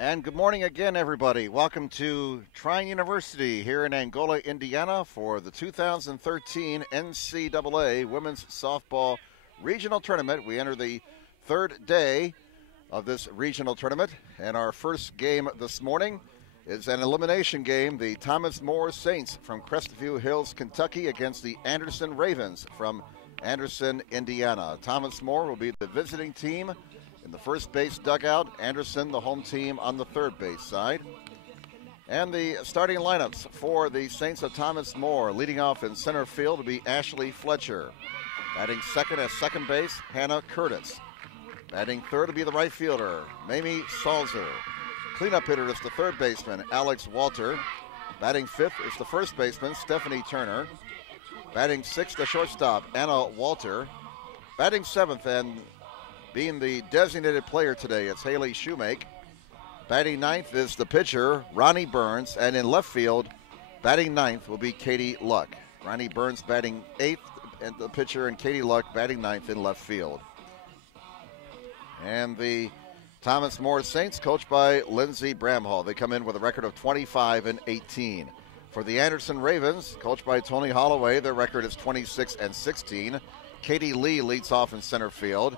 And good morning again, everybody. Welcome to Trine University here in Angola, Indiana for the 2013 NCAA Women's Softball Regional Tournament. We enter the third day of this regional tournament, and our first game this morning is an elimination game. The Thomas More Saints from Crestview Hills, Kentucky against the Anderson Ravens from Anderson, Indiana. Thomas More will be the visiting team in the first base dugout, Anderson, the home team, on the third base side. And the starting lineups for the Saints of Thomas More. Leading off in center field will be Ashley Fletcher. Batting second at second base, Hannah Curtis. Batting third will be the right fielder, Mamie Salzer. Cleanup hitter is the third baseman, Alex Walter. Batting fifth is the first baseman, Stephanie Turner. Batting sixth, the shortstop, Anna Walter. Batting seventh and being the designated player today, it's Haley Shoemake. Batting ninth is the pitcher, Ronnie Burns. And in left field, batting ninth will be Katie Luck. Ronnie Burns batting eighth, and the pitcher, and Katie Luck batting ninth in left field. And the Thomas More Saints, coached by Lindsey Bramhall. They come in with a record of 25-18. For the Anderson Ravens, coached by Tony Holloway, their record is 26-16. Katie Lee leads off in center field.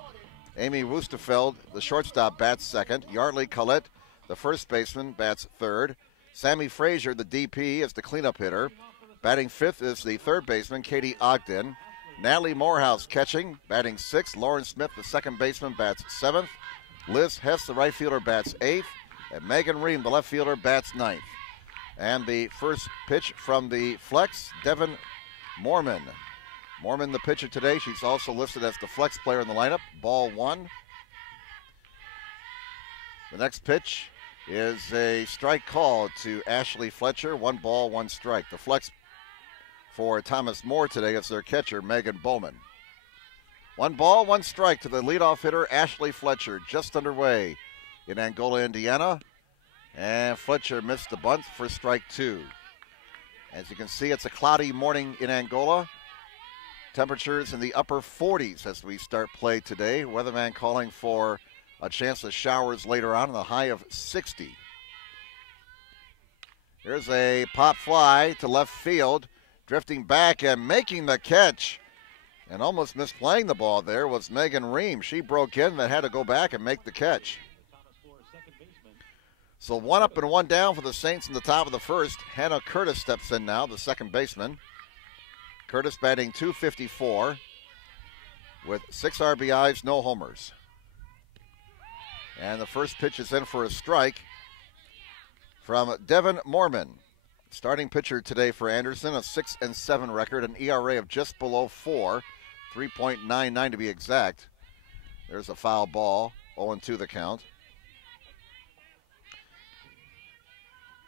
Amy Woosterfeld, the shortstop, bats second. Yardley Collette, the first baseman, bats third. Sammy Frazier, the DP, is the cleanup hitter. Batting fifth is the third baseman, Katie Ogden. Natalie Morehouse catching, batting sixth. Lauren Smith, the second baseman, bats seventh. Liz Hess, the right fielder, bats eighth. And Megan Ream, the left fielder, bats ninth. And the first pitch from the flex, Devin Mormon. Mormon, the pitcher today. She's also listed as the flex player in the lineup. Ball one. The next pitch is a strike call to Ashley Fletcher. 1 ball, 1 strike. The flex for Thomas More today is their catcher, Megan Bowman. 1 ball, 1 strike to the leadoff hitter, Ashley Fletcher. Just underway in Angola, Indiana. And Fletcher missed the bunt for strike 2. As you can see, it's a cloudy morning in Angola. Temperatures in the upper 40s as we start play today. Weatherman calling for a chance of showers later on, and a high of 60. Here's a pop fly to left field. Drifting back and making the catch, and almost misplaying the ball there, was Megan Ream. She broke in, then had to go back and make the catch. So 1 up and 1 down for the Saints in the top of the first. Hannah Curtis steps in now, the second baseman. Curtis batting .254 with 6 RBIs, no homers. And the first pitch is in for a strike from Devin Mormon. Starting pitcher today for Anderson, a 6-7 record, an ERA of just below 4, 3.99 to be exact. There's a foul ball, 0-2 the count.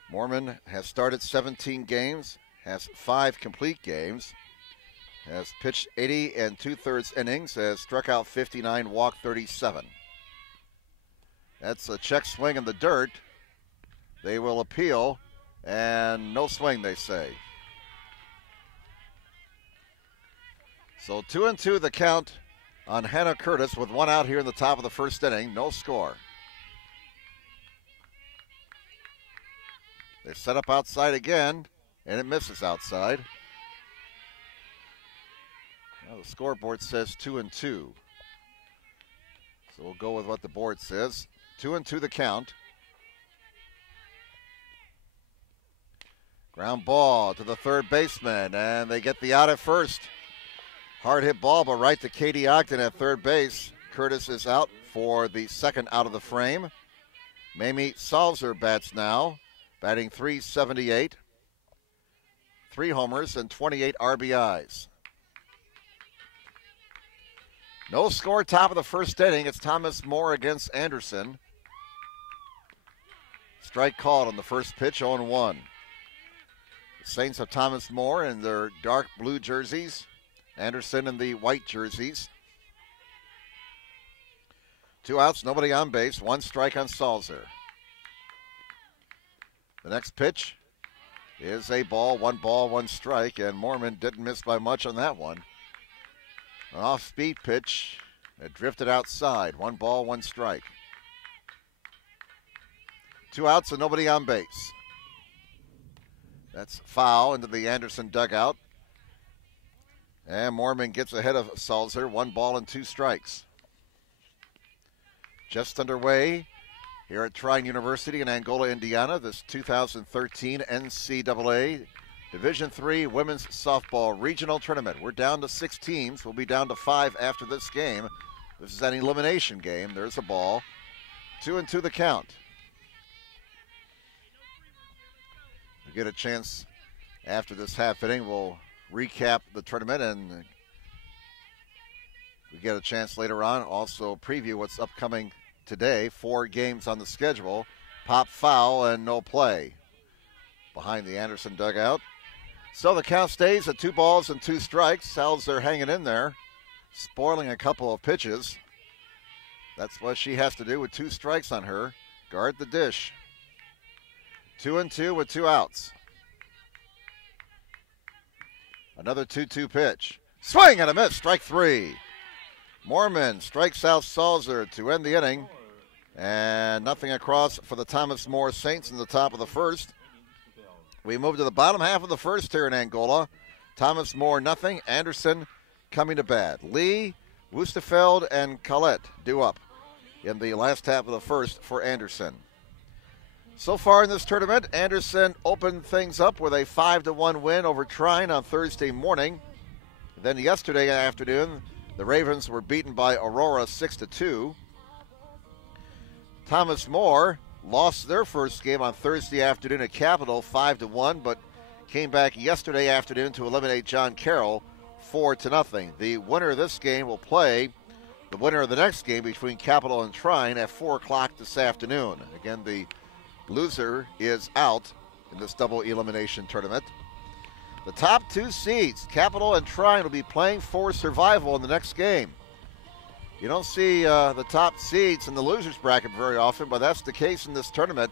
Mormon has started 17 games, has 5 complete games, has pitched 80 2/3 innings, has struck out 59, walked 37. That's a check swing in the dirt. They will appeal, and no swing, they say. So 2-2 the count on Hannah Curtis with 1 out here in the top of the first inning, no score. They set up outside again, and it misses outside. Well, the scoreboard says 2-2. So we'll go with what the board says. 2-2 the count. Ground ball to the third baseman, and they get the out at first. Hard hit ball, but right to Katie Ogden at third base. Curtis is out for the second out of the frame. Mamie Salzer bats now, batting .378. 3 homers and 28 RBIs. No score, top of the first inning. It's Thomas More against Anderson. Strike called on the first pitch, 0-1. The Saints of Thomas More in their dark blue jerseys. Anderson in the white jerseys. 2 outs, nobody on base. 1 strike on Salzer. The next pitch is a ball, 1 ball, 1 strike, and Mormon didn't miss by much on that one. An off-speed pitch that drifted outside. 1 ball, 1 strike. 2 outs and nobody on base. That's foul into the Anderson dugout. And Mormon gets ahead of Salzer. 1 ball and 2 strikes. Just underway here at Trine University in Angola, Indiana, this 2013 NCAA Division III Women's Softball Regional Tournament. We're down to 6 teams. We'll be down to 5 after this game. This is an elimination game. There's a ball. 2-2 the count. We get a chance after this half inning. We'll recap the tournament, and we get a chance later on also preview what's upcoming today. 4 games on the schedule. Pop, foul, and no play behind the Anderson dugout. So the count stays at 2 balls and 2 strikes. Salzer hanging in there, spoiling a couple of pitches. That's what she has to do with 2 strikes on her. Guard the dish. 2-2 with 2 outs. Another 2-2 pitch. Swing and a miss. Strike 3. Mormon strikes out Salzer to end the inning. And nothing across for the Thomas More Saints in the top of the first. We move to the bottom half of the first here in Angola. Thomas More nothing. Anderson coming to bat. Lee, Wustefeld, and Collette due up in the last half of the first for Anderson. So far in this tournament, Anderson opened things up with a 5-1 win over Trine on Thursday morning. Then yesterday afternoon, the Ravens were beaten by Aurora 6-2. Thomas More lost their first game on Thursday afternoon at Capital 5-1, but came back yesterday afternoon to eliminate John Carroll 4-0. The winner of this game will play the winner of the next game between Capital and Trine at 4 o'clock this afternoon. Again, the loser is out in this double elimination tournament. The top 2 seeds, Capital and Trine, will be playing for survival in the next game. You don't see the top seeds in the losers bracket very often, but that's the case in this tournament.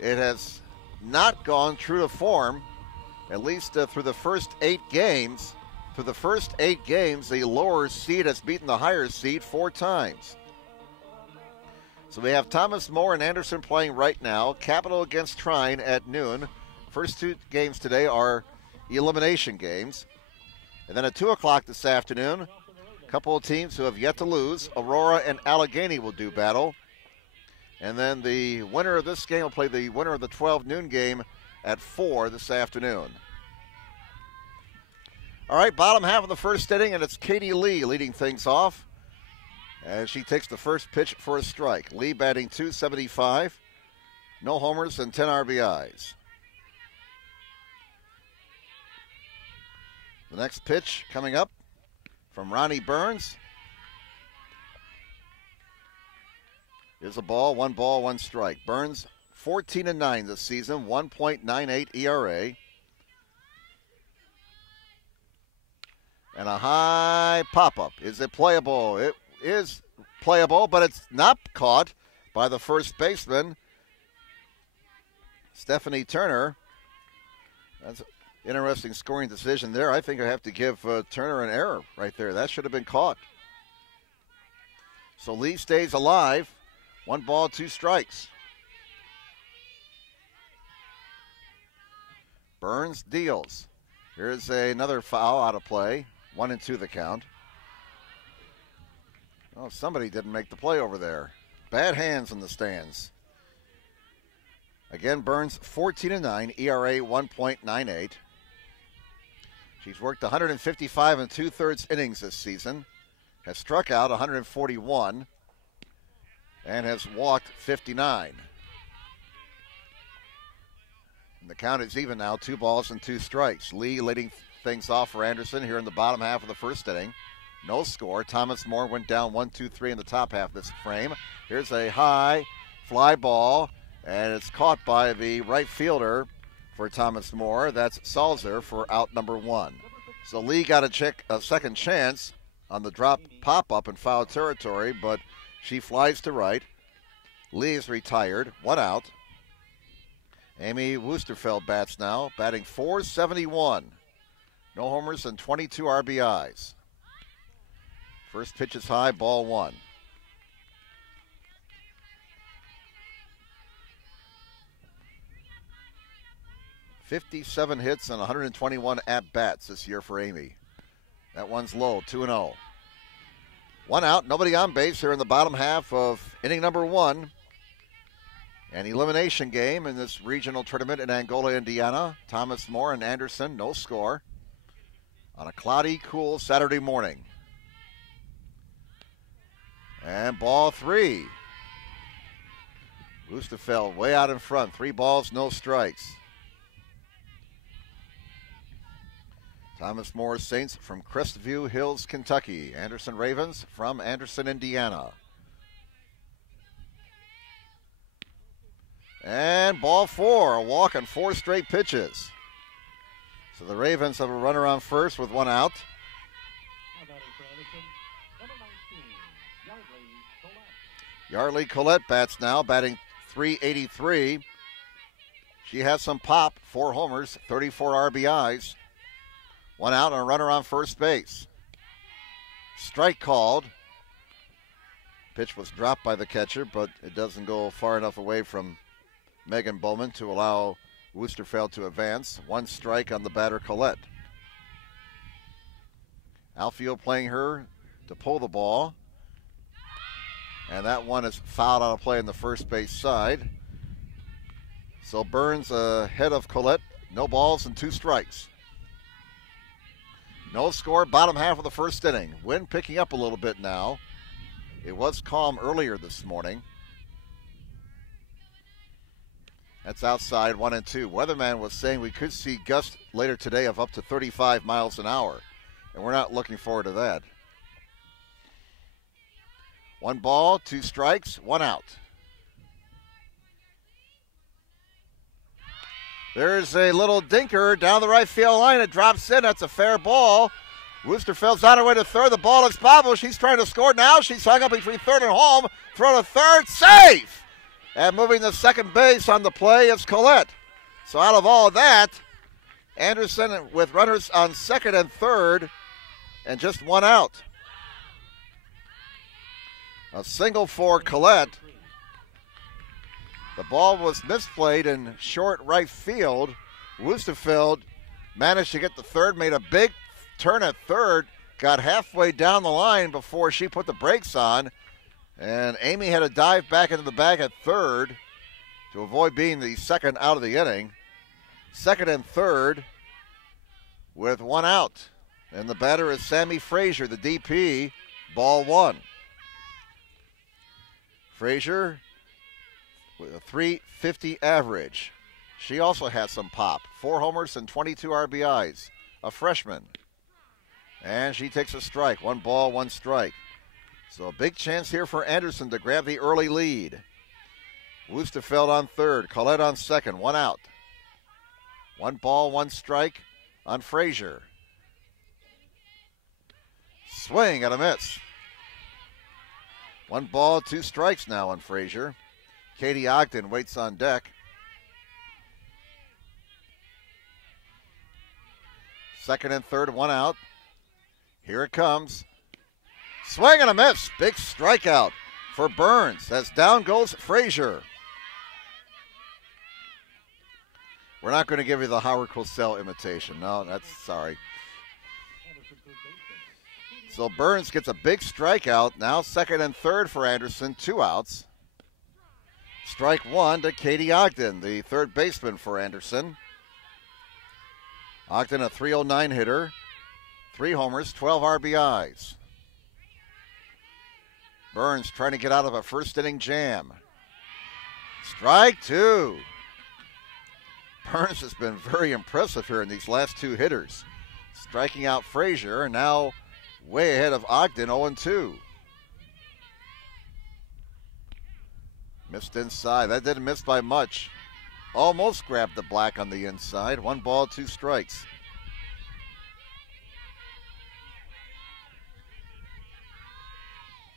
It has not gone true to form, at least through the first 8 games. Through the first 8 games, the lower seed has beaten the higher seed 4 times. So we have Thomas More and Anderson playing right now. Capital against Trine at noon. First 2 games today are elimination games. And then at 2 o'clock this afternoon, a couple of teams who have yet to lose, Aurora and Allegheny, will do battle. And then the winner of this game will play the winner of the 12 noon game at 4 this afternoon. All right, bottom half of the first inning, and it's Katie Lee leading things off as she takes the first pitch for a strike. Lee batting .275, no homers and 10 RBIs. The next pitch coming up from Ronnie Burns is a ball, 1 strike. Burns 14-9 this season, 1.98 ERA. And a high pop-up. Is it playable? It is playable, but it's not caught by the first baseman, Stephanie Turner. That's an interesting scoring decision there. I think I have to give Turner an error right there. That should have been caught. So Lee stays alive. 1 ball, 2 strikes. Burns deals. Here's another foul out of play. 1-2 the count. Oh, somebody didn't make the play over there. Bad hands in the stands. Again, Burns 14-9, ERA 1.98. She's worked 155 and 2/3 innings this season, has struck out 141, and has walked 59. And the count is even now, 2 balls and 2 strikes. Lee leading things off for Anderson here in the bottom half of the first inning. No score. Thomas More went down 1-2-3 in the top half of this frame. Here's a high fly ball, and it's caught by the right fielder for Thomas More. That's Salzer for out number 1. So Lee got a second chance on the drop pop-up in foul territory, but she flies to right. Lee is retired. 1 out. Amy Wusterfeld bats now, batting .471. No homers and 22 RBIs. First pitch is high, ball 1. 57 hits and 121 at-bats this year for Amy. That one's low, 2-0. One out, nobody on base here in the bottom half of inning number 1. An elimination game in this regional tournament in Angola, Indiana. Thomas More and Anderson, no score. On a cloudy, cool Saturday morning. And ball 3. Oosterfeld way out in front. 3 balls, no strikes. Thomas More Saints from Crestview Hills, Kentucky. Anderson Ravens from Anderson, Indiana. And ball 4, a walk on 4 straight pitches. So the Ravens have a runner on first with 1 out. Yardley Collette bats now, batting .383. She has some pop, 4 homers, 34 RBIs. 1 out and a runner on first base. Strike called. Pitch was dropped by the catcher, but it doesn't go far enough away from Megan Bowman to allow Oosterfeld to advance. 1 strike on the batter, Collette. Outfield playing her to pull the ball. And that one is fouled out of play in the first base side. So Burns ahead of Collette. No balls and 2 strikes. No score, bottom half of the first inning. Wind picking up a little bit now. It was calm earlier this morning. That's outside, 1-2. Weatherman was saying we could see gusts later today of up to 35 miles an hour, and we're not looking forward to that. 1 ball, 2 strikes, 1 out. There's a little dinker down the right field line. It drops in. That's a fair ball. Oosterfeld's on her way to third. The ball looks bobbled. She's trying to score now. She's hung up between third and home. Throw to third. Safe! And moving to second base on the play is Collette. So out of all of that, Anderson with runners on second and third and just 1 out. A single for Collette. The ball was misplayed in short right field. Oosterfeld managed to get the third, made a big turn at third, got halfway down the line before she put the brakes on. And Amy had to dive back into the bag at third to avoid being the second out of the inning. Second and third with 1 out. And the batter is Sammy Frazier, the DP, ball 1. Frazier with a .350 average. She also has some pop. 4 homers and 22 RBIs. A freshman. And she takes a strike. 1 ball, 1 strike. So a big chance here for Anderson to grab the early lead. Oosterfeld on third. Collette on second. 1 out. 1 ball, 1 strike on Frazier. Swing and a miss. 1 ball, 2 strikes now on Frazier. Katie Ogden waits on deck. Second and third, 1 out. Here it comes. Swing and a miss. Big strikeout for Burns as down goes Frazier. We're not going to give you the Howard Cosell imitation. No, that's sorry. So Burns gets a big strikeout. Now second and third for Anderson. 2 outs. Strike 1 to Katie Ogden, the third baseman for Anderson. Ogden, a .309 hitter. 3 homers, 12 RBIs. Burns trying to get out of a first inning jam. Strike 2. Burns has been very impressive here in these last 2 hitters. Striking out Frazier, and now way ahead of Ogden, 0-2. Missed inside. That didn't miss by much. Almost grabbed the black on the inside. 1 ball, 2 strikes.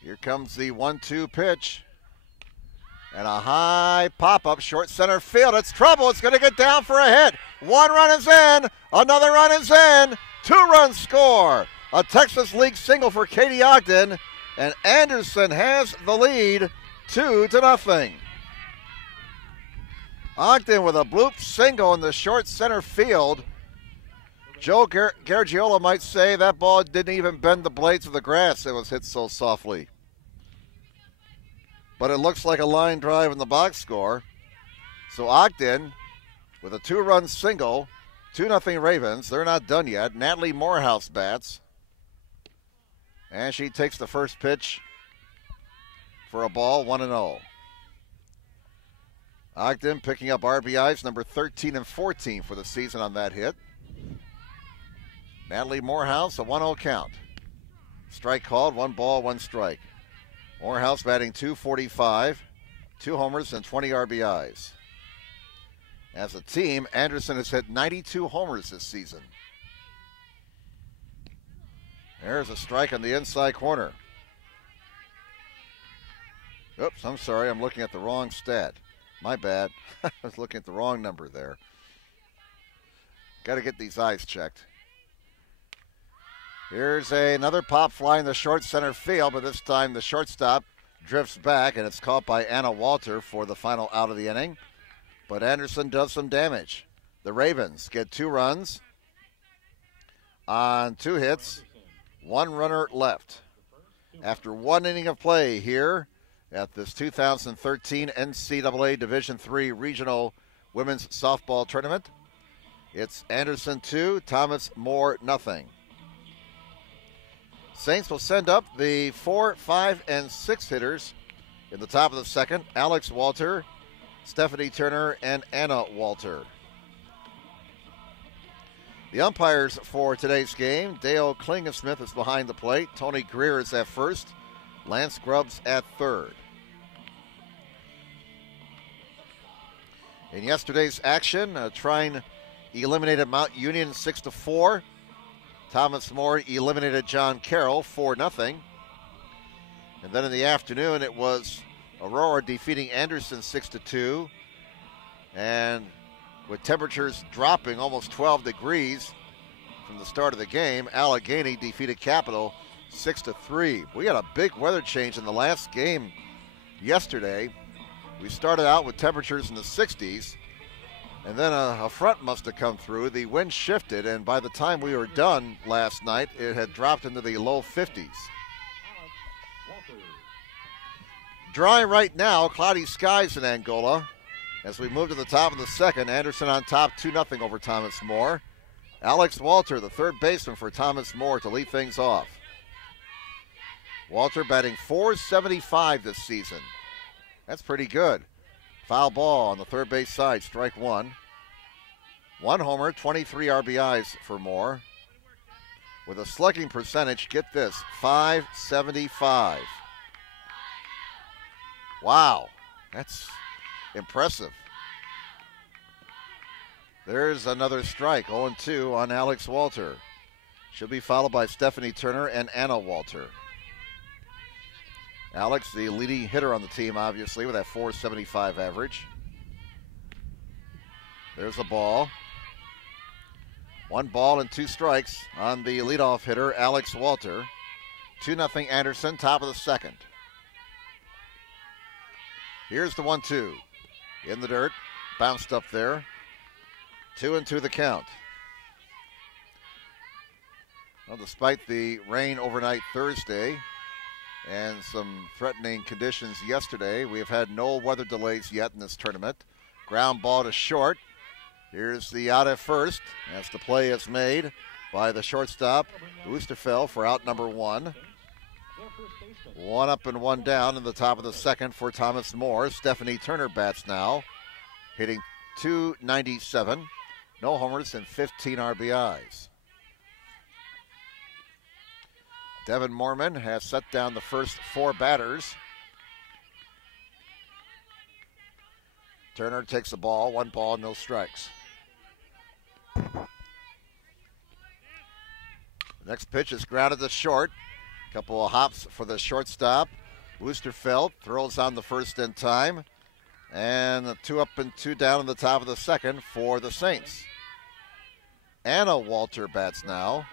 Here comes the 1-2 pitch. And a high pop-up, short center field. It's trouble. It's going to get down for a hit. 1 run is in. Another run is in. 2-run score. A Texas League single for Katie Ogden. And Anderson has the lead 2-0. Ogden with a bloop single in the short center field. Joe Garagiola might say that ball didn't even bend the blades of the grass. It was hit so softly. But it looks like a line drive in the box score. So Ogden with a 2-run single, 2-0 Ravens. They're not done yet. Natalie Morehouse bats. And she takes the first pitch for a ball, 1-0. Ogden picking up RBIs, number 13 and 14 for the season on that hit. Natalie Morehouse, a 1-0 count. Strike called, 1 ball, 1 strike. Morehouse batting .245, 2 homers and 20 RBIs. As a team, Anderson has hit 92 homers this season. There's a strike on the inside corner. Oops, I'm sorry, I'm looking at the wrong stat. My bad. I was looking at the wrong number there. Got to get these eyes checked. Here's another pop fly in the short center field, but this time the shortstop drifts back, and it's caught by Anna Walter for the final out of the inning. But Anderson does some damage. The Ravens get 2 runs on 2 hits, 1 runner left. After 1 inning of play here at this 2013 NCAA Division III Regional Women's Softball Tournament, it's Anderson 2, Thomas More nothing. Saints will send up the 4, 5, and 6 hitters in the top of the second. Alex Walter, Stephanie Turner, and Anna Walter. The umpires for today's game, Dale Klingesmith is behind the plate. Tony Greer is at first. Lance Grubbs at third. In yesterday's action, Trine eliminated Mount Union 6-4. Thomas More eliminated John Carroll 4-0. And then in the afternoon, it was Aurora defeating Anderson 6-2. And with temperatures dropping almost 12 degrees from the start of the game, Allegheny defeated Capital 6-3. We had a big weather change in the last game yesterday. We started out with temperatures in the 60s. And then a front must have come through. The wind shifted, and by the time we were done last night, it had dropped into the low 50s. Dry right now, cloudy skies in Angola. As we move to the top of the second, Anderson on top 2-0 over Thomas More. Alex Walter, the third baseman for Thomas More, to lead things off. Walter batting .475 this season. That's pretty good. Foul ball on the third base side, strike 1. 1 homer, 23 RBIs for Moore. With a slugging percentage, get this, .575. Wow, that's impressive. There's another strike, 0-2 on Alex Walter. She'll be followed by Stephanie Turner and Anna Walter. Alex, the leading hitter on the team, obviously, with that .475 average. There's a ball. 1 ball and 2 strikes on the leadoff hitter, Alex Walter. 2-0 Anderson, top of the second. Here's the 1-2. In the dirt, bounced up there. 2-2 the count. Well, despite the rain overnight Thursday and some threatening conditions yesterday, we have had no weather delays yet in this tournament. Ground ball to short. Here's the out at first as the play is made by the shortstop, Oosterfeld, for out number 1. 1 up and 1 down in the top of the second for Thomas More. Stephanie Turner bats now, hitting .297. No homers and 15 RBIs. Devin Mormon has set down the first 4 batters. Turner takes the ball, 1 ball, no strikes. Next pitch is grounded to short. Couple of hops for the shortstop. Oosterfeld throws on the first in time. And 2 up and 2 down in the top of the second for the Saints. Anna Walter bats now.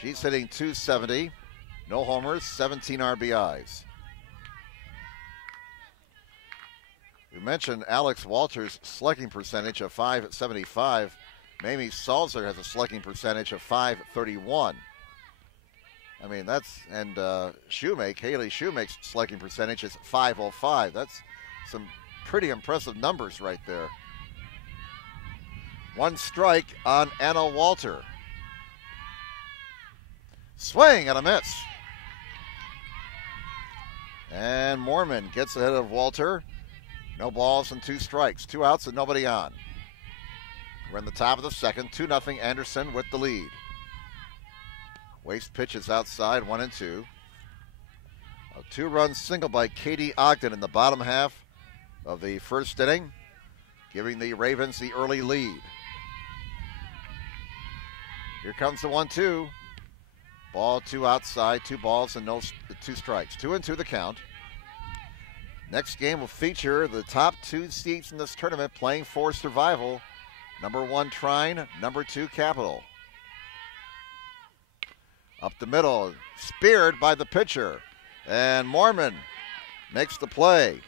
She's hitting .270. No homers, 17 RBIs. We mentioned Alex Walters' slugging percentage of .575. Mamie Salzer has a slugging percentage of .531. I mean, that's, and Haley Shoemake's slugging percentage is .505. That's some pretty impressive numbers right there. One strike on Anna Walter. Swing and a miss. And Mormon gets ahead of Walter. No balls and 2 strikes. 2 outs and nobody on. We're in the top of the second. 2-0 Anderson with the lead. Waste pitches outside, 1-2. A 2-run single by Katie Ogden in the bottom half of the first inning, giving the Ravens the early lead. Here comes the 1-2. Ball 2 outside, 2 balls and 2 strikes. 2-2 the count. Next game will feature the top 2 seeds in this tournament playing for survival. Number 1 Trine, number 2 Capital. Up the middle, speared by the pitcher. And Mormon makes the play.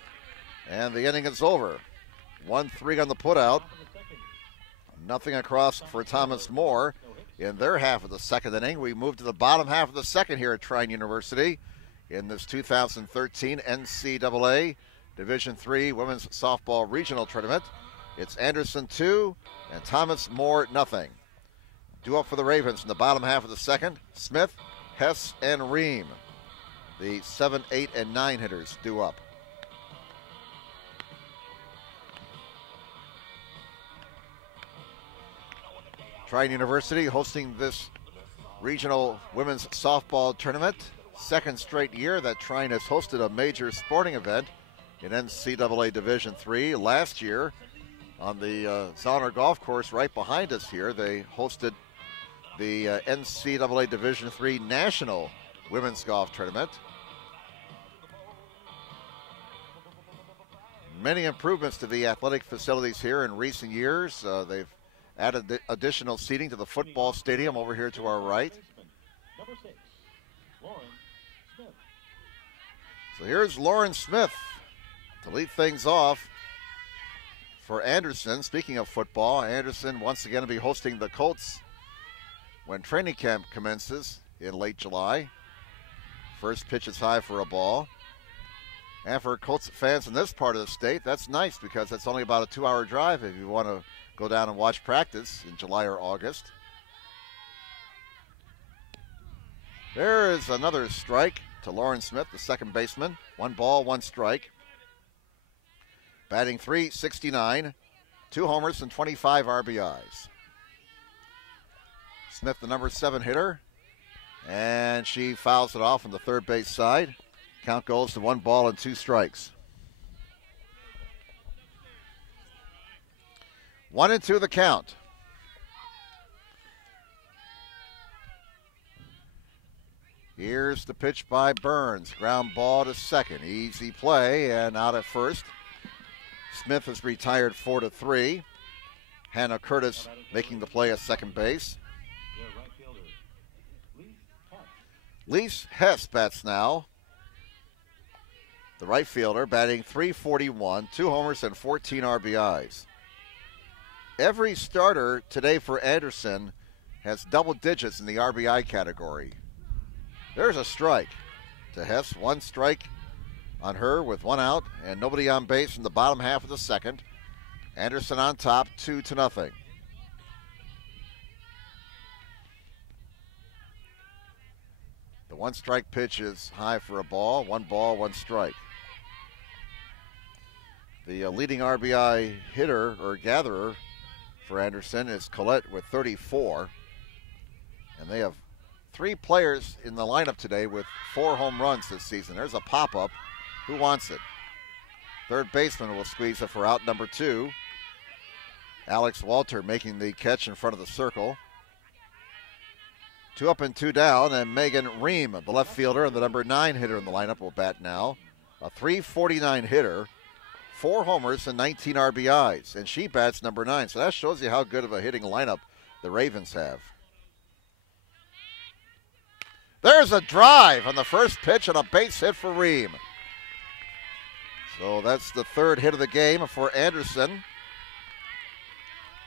And the inning is over. 1-3 on the putout. Nothing across for Thomas More in their half of the second inning. We move to the bottom half of the second here at Trine University in this 2013 NCAA Division III Women's Softball Regional Tournament. It's Anderson 2 and Thomas More nothing. Due up for the Ravens in the bottom half of the second, Smith, Hess, and Ream. The 7, 8, and 9 hitters due up. Trine University hosting this regional women's softball tournament. Second straight year that Trine has hosted a major sporting event in NCAA Division III. Last year on the Zauner Golf Course right behind us here, they hosted the NCAA Division III National Women's Golf Tournament. Many improvements to the athletic facilities here in recent years. They've added additional seating to the football stadium over here to our right. So here's Lauren Smith to lead things off for Anderson. Speaking of football, Anderson once again will be hosting the Colts when training camp commences in late July. First pitch is high for a ball. And for Colts fans in this part of the state, that's nice because it's only about a 2-hour drive if you want to go down and watch practice in July or August. There is another strike to Lauren Smith, the second baseman. 1 ball, 1 strike. Batting .369, 2 homers and 25 RBIs. Smith, the number 7 hitter, and she fouls it off on the third base side. Count goes to 1 ball and 2 strikes. 1-2 the count. Here's the pitch by Burns. Ground ball to second. Easy play and out at first. Smith is retired 4-3. Hannah Curtis making the play at second base. Lise Hess bats now. The right fielder batting .341, 2 homers and 14 RBIs. Every starter today for Anderson has double digits in the RBI category. There's a strike to Hess. 1 strike on her with 1 out and nobody on base in the bottom half of the second. Anderson on top, 2-0. The 1 strike pitch is high for a ball. 1 ball, 1 strike. The leading RBI hitter or gatherer for Anderson is Collette with 34. And they have 3 players in the lineup today with 4 home runs this season. There's a pop-up. Who wants it? Third baseman will squeeze it for out number 2. Alex Walter making the catch in front of the circle. 2 up and 2 down, and Megan Ream, the left fielder and the number 9 hitter in the lineup, will bat now. A .349 hitter, 4 homers and 19 RBIs, and she bats number 9. So that shows you how good of a hitting lineup the Ravens have. There's a drive on the first pitch and a base hit for Ream. So that's the third hit of the game for Anderson.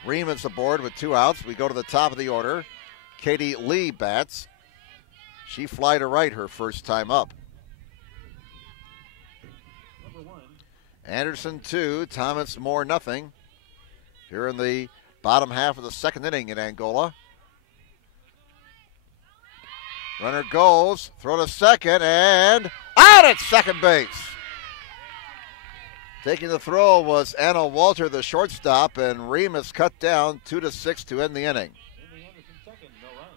Ream is aboard with 2 outs. We go to the top of the order. Katie Lee bats. She fly to right her first time up. Anderson 2, Thomas More nothing. Here in the bottom half of the second inning in Angola. Runner goes, throw to second, and out at second base. Taking the throw was Anna Walter, the shortstop, and Ream is cut down 2-6 to end the inning.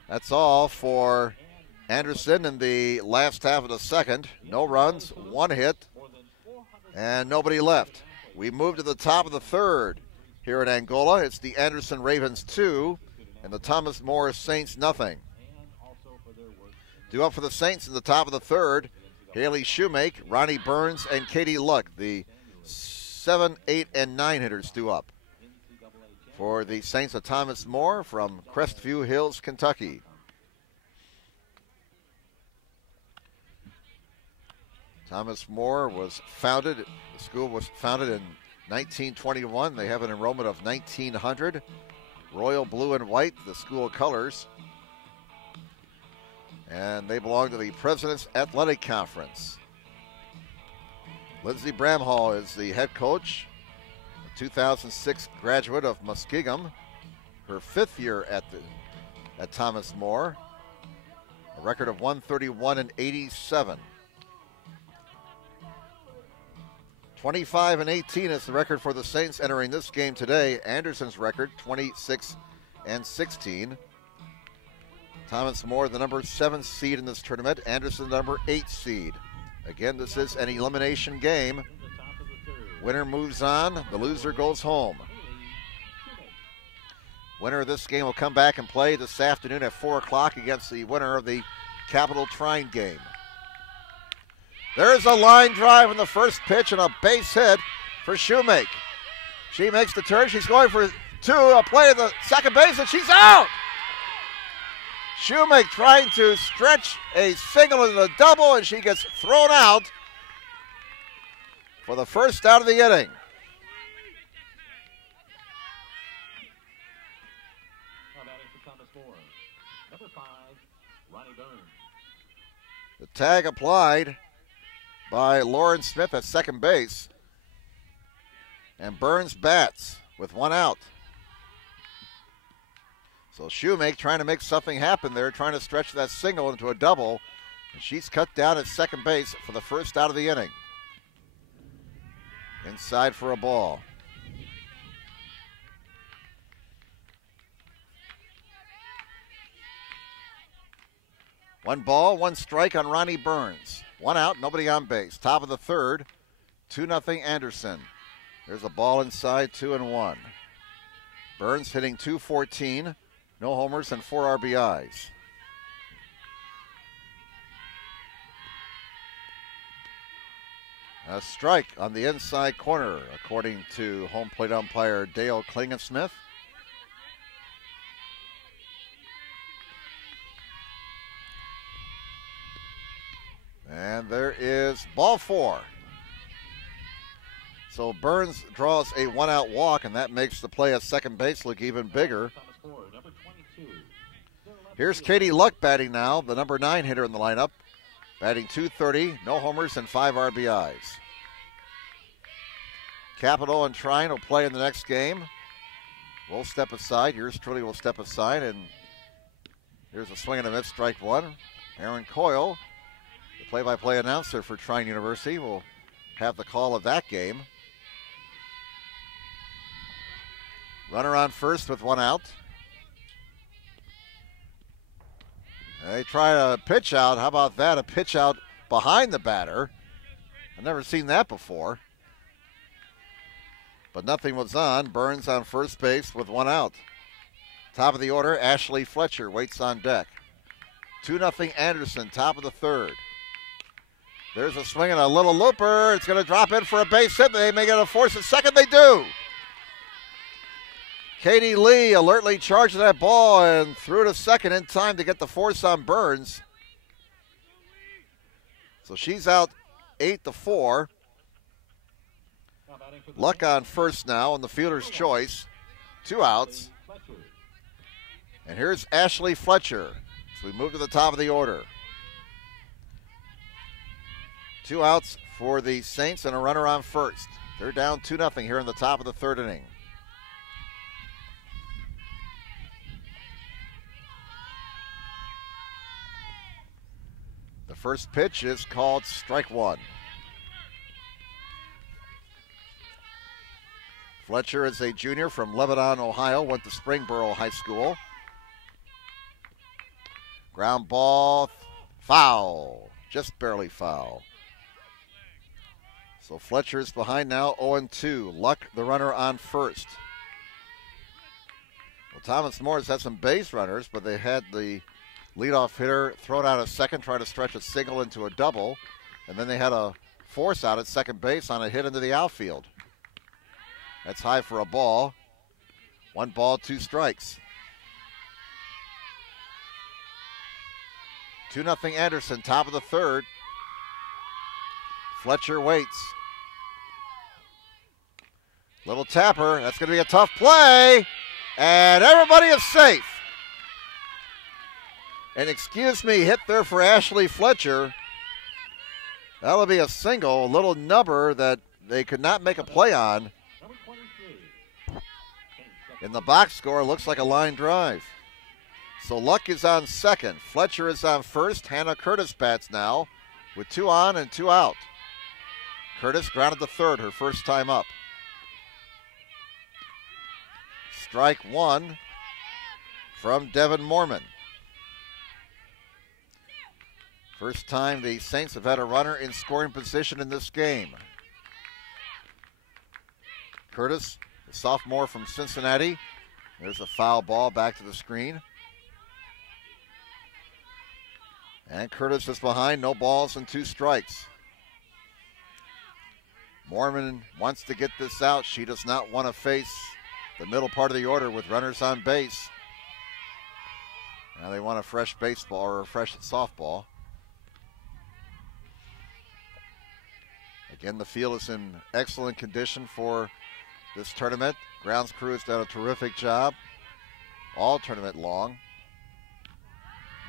That's all for Anderson in the last half of the second. No runs, 1 hit, and nobody left. We move to the top of the third here in Angola. It's the Anderson Ravens 2 and the Thomas More Saints nothing. Due up for the Saints in the top of the third, Haley Shoemake, Ronnie Burns, and Katie Luck, the 7, 8, and 9 hitters due up. For the Saints of Thomas More from Crestview Hills, Kentucky. Thomas More was founded, the school was founded in 1921. They have an enrollment of 1,900. Royal blue and white, the school colors. And they belong to the President's Athletic Conference. Lindsey Bramhall is the head coach, a 2006 graduate of Muskingum, her 5th year at Thomas More, a record of 131 and 87. 25 and 18 is the record for the Saints entering this game today. Anderson's record, 26 and 16. Thomas More, the number 7 seed in this tournament. Anderson, the number 8 seed. Again, this is an elimination game. Winner moves on. The loser goes home. Winner of this game will come back and play this afternoon at 4 o'clock against the winner of the Capital Trine game. There's a line drive in the first pitch and a base hit for Shoemake. She makes the turn. She's going for 2, a play at the second base, and she's out. Shoemake trying to stretch a single and a double, and she gets thrown out for the first out of the inning. The tag applied by Lauren Smith at second base. And Burns bats with 1 out. So Shoemake trying to make something happen there, trying to stretch that single into a double. And she's cut down at second base for the first out of the inning. Inside for a ball. One ball, 1 strike on Ronnie Burns. 1 out, nobody on base. Top of the third, 2-0 Anderson. There's a ball inside, 2-1. Burns hitting .214, no homers and 4 RBIs. A strike on the inside corner, according to home plate umpire Dale Klingensmith. And there is ball 4. So Burns draws a 1-out walk, and that makes the play at second base look even bigger. Here's Katie Luck batting now, the number 9 hitter in the lineup. Batting .230, no homers and 5 RBIs. Capitol and Trine will play in the next game. We'll step aside. Yours truly will step aside, and here's a swing and a miss, strike 1. Aaron Coyle, the play-by-play announcer for Trine University, will have the call of that game. Runner on first with 1 out. They try a pitch out. How about that? A pitch out behind the batter. I've never seen that before. But nothing was on. Burns on first base with 1 out. Top of the order, Ashley Fletcher waits on deck. 2-0 Anderson, top of the third. There's a swing and a little looper. It's going to drop in for a base hit. They may get a force at second. They do. Katie Lee alertly charged that ball and threw to second in time to get the force on Burns. So she's out 8-4. Luck on first now on the fielder's choice. 2 outs. And here's Ashley Fletcher as we move to the top of the order. 2 outs for the Saints and a runner on first. They're down 2-0 here in the top of the third inning. The first pitch is called strike one. Fletcher is a junior from Lebanon, Ohio, went to Springboro High School. Ground ball, foul, just barely foul. So Fletcher is behind now, 0-2. Luck, the runner on first. Well, Thomas Moore's had some base runners, but they had the leadoff hitter thrown out at second, try to stretch a single into a double, and then they had a force out at second base on a hit into the outfield. That's high for a ball. 1 ball, 2 strikes. 2-0 Anderson, top of the third. Fletcher waits. Little tapper, that's going to be a tough play, and everybody is safe. And excuse me, hit there for Ashley Fletcher. That'll be a single, a little nubber that they could not make a play on. In the box score, looks like a line drive. So Luck is on second. Fletcher is on first. Hannah Curtis bats now with 2 on and 2 out. Curtis grounded to third, her first time up. Strike one from Devin Mormon. First time the Saints have had a runner in scoring position in this game. Curtis, the sophomore from Cincinnati. There's a foul ball back to the screen. And Curtis is behind, no balls and 2 strikes. Mormon wants to get this out. She does not want to face the middle part of the order with runners on base. Now they want a fresh baseball or a fresh softball. Again, the field is in excellent condition for this tournament. Grounds crew has done a terrific job all tournament long.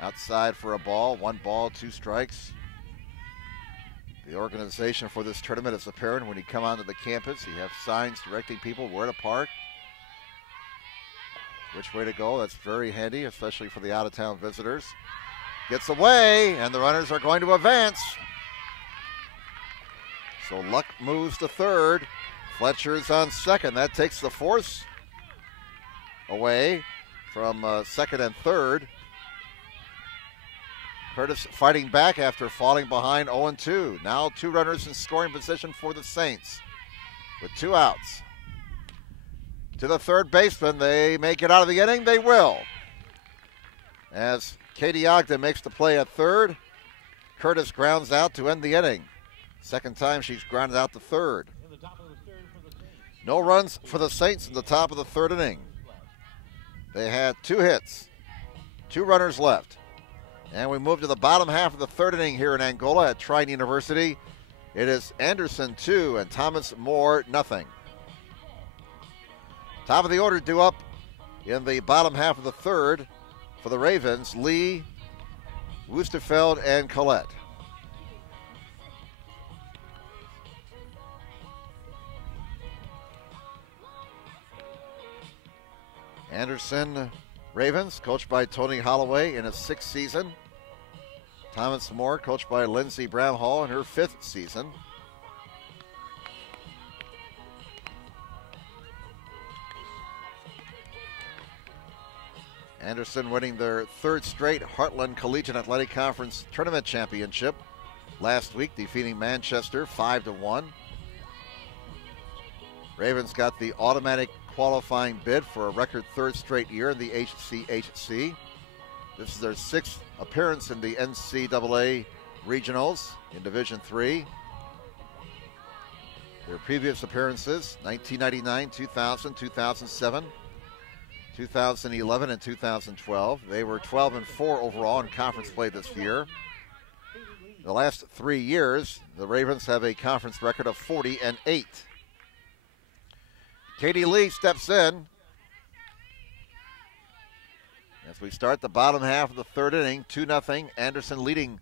Outside for a ball, 1 ball, 2 strikes. The organization for this tournament is apparent when you come onto the campus. You have signs directing people where to park, which way to go. That's very handy, especially for the out-of-town visitors. Gets away, and the runners are going to advance. So Luck moves to third. Fletcher is on second. That takes the force away from second and third. Curtis fighting back after falling behind 0-2. Now 2 runners in scoring position for the Saints with 2 outs. To the third baseman, they make it out of the inning. They will. As Katie Ogden makes the play at third, Curtis grounds out to end the inning. Second time she's grounded out to third. No runs for the Saints in the top of the third inning. They had 2 hits, 2 runners left. And we move to the bottom half of the third inning here in Angola at Trine University. It is Anderson 2 and Thomas Moore nothing. Top of the order due up in the bottom half of the third for the Ravens, Lee, Wusterfeld, and Collette. Anderson Ravens, coached by Tony Holloway in his 6th season. Thomas Moore, coached by Lindsey Bramhall in her 5th season. Anderson winning their 3rd straight Heartland Collegiate Athletic Conference Tournament Championship last week, defeating Manchester 5-1. Ravens got the automatic qualifying bid for a record 3rd straight year in the HCHC. This is their 6th appearance in the NCAA Regionals in Division III. Their previous appearances, 1999, 2000, 2007, 2011, and 2012. They were 12-4 overall in conference play this year. The last 3 years, the Ravens have a conference record of 40-8. Katie Lee steps in as we start the bottom half of the third inning. 2-0. Anderson leading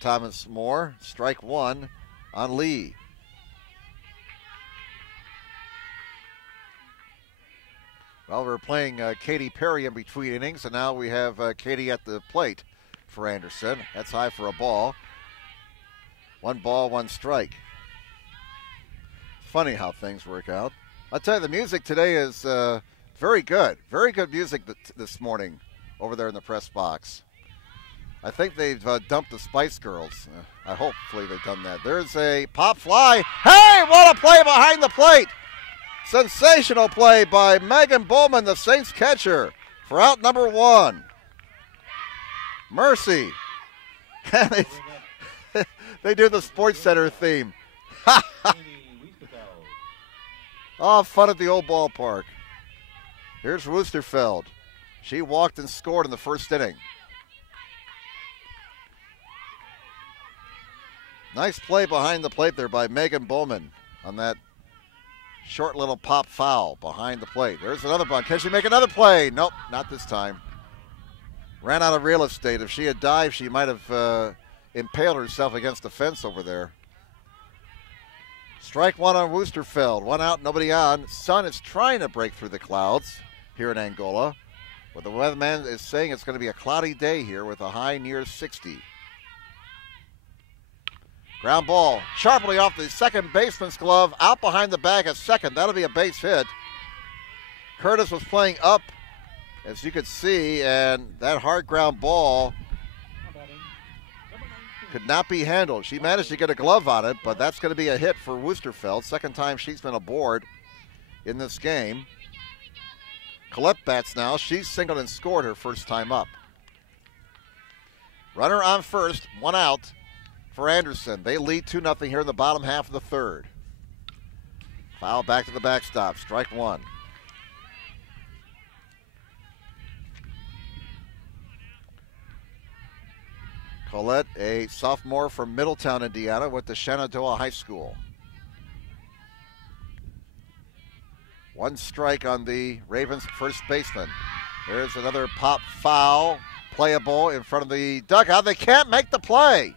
Thomas More. Strike one on Lee. Well, we're playing Katy Perry in between innings, and now we have Katy at the plate for Anderson. That's high for a ball. 1 ball, 1 strike. Funny how things work out. I'll tell you, the music today is very good. Very good music this morning over there in the press box. I think they've dumped the Spice Girls. Hopefully they've done that. There's a pop fly. Hey, what a play behind the plate! Sensational play by Megan Bowman, the Saints catcher, for out number 1. Mercy. They do the Sports Center theme. Oh, fun at the old ballpark. Here's Woosterfeld. She walked and scored in the first inning. Nice play behind the plate there by Megan Bowman on that short little pop foul behind the plate. There's another bunt. Can she make another play? Nope, not this time. Ran out of real estate. If she had dived, she might have impaled herself against the fence over there. Strike one on Woosterfeld. 1 out, nobody on. Sun is trying to break through the clouds here in Angola, but the weatherman is saying it's going to be a cloudy day here with a high near 60. Ground ball sharply off the second baseman's glove, out behind the bag at second. That'll be a base hit. Curtis was playing up, as you could see, and that hard ground ball could not be handled. She managed to get a glove on it, but that's going to be a hit for Woosterfeld. Second time she's been aboard in this game. Colette bats now. She's singled and scored her first time up. Runner on first, 1 out for Anderson. They lead 2-0 here in the bottom half of the third. Foul back to the backstop. Strike one. Colette, a sophomore from Middletown, Indiana, went to Shenandoah High School. 1 strike on the Ravens' first baseman. There's another pop foul, playable in front of the dugout. They can't make the play.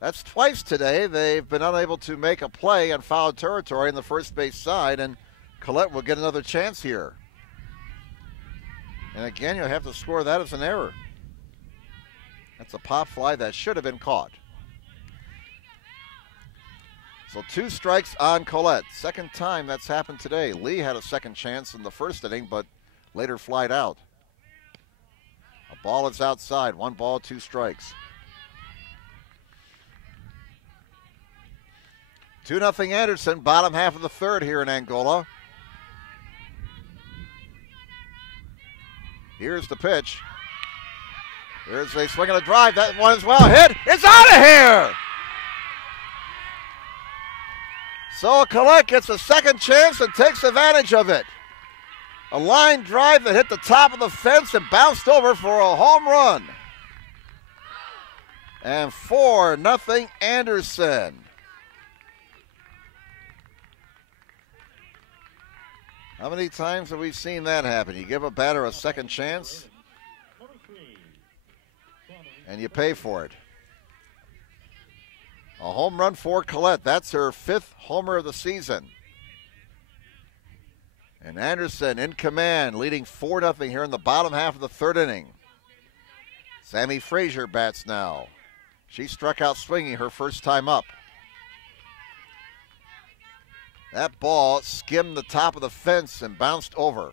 That's twice today. They've been unable to make a play on foul territory in the first base side, and Colette will get another chance here. And again, you'll have to score that as an error. That's a pop fly that should have been caught. So 2 strikes on Colette. Second time that's happened today. Lee had a second chance in the first inning, but later flied out. A ball is outside. 1 ball, 2 strikes. 2-0 Anderson, bottom half of the third here in Angola. Here's the pitch. There's a swing and a drive. That one is well hit. It's out of here! So Colette gets a second chance and takes advantage of it. A line drive that hit the top of the fence and bounced over for a home run. And 4-0 Anderson. How many times have we seen that happen? You give a batter a second chance, and you pay for it. A home run for Colette. That's her 5th homer of the season. And Anderson in command, leading 4-0 here in the bottom half of the third inning. Sammy Frazier bats now. She struck out swinging her first time up. That ball skimmed the top of the fence and bounced over.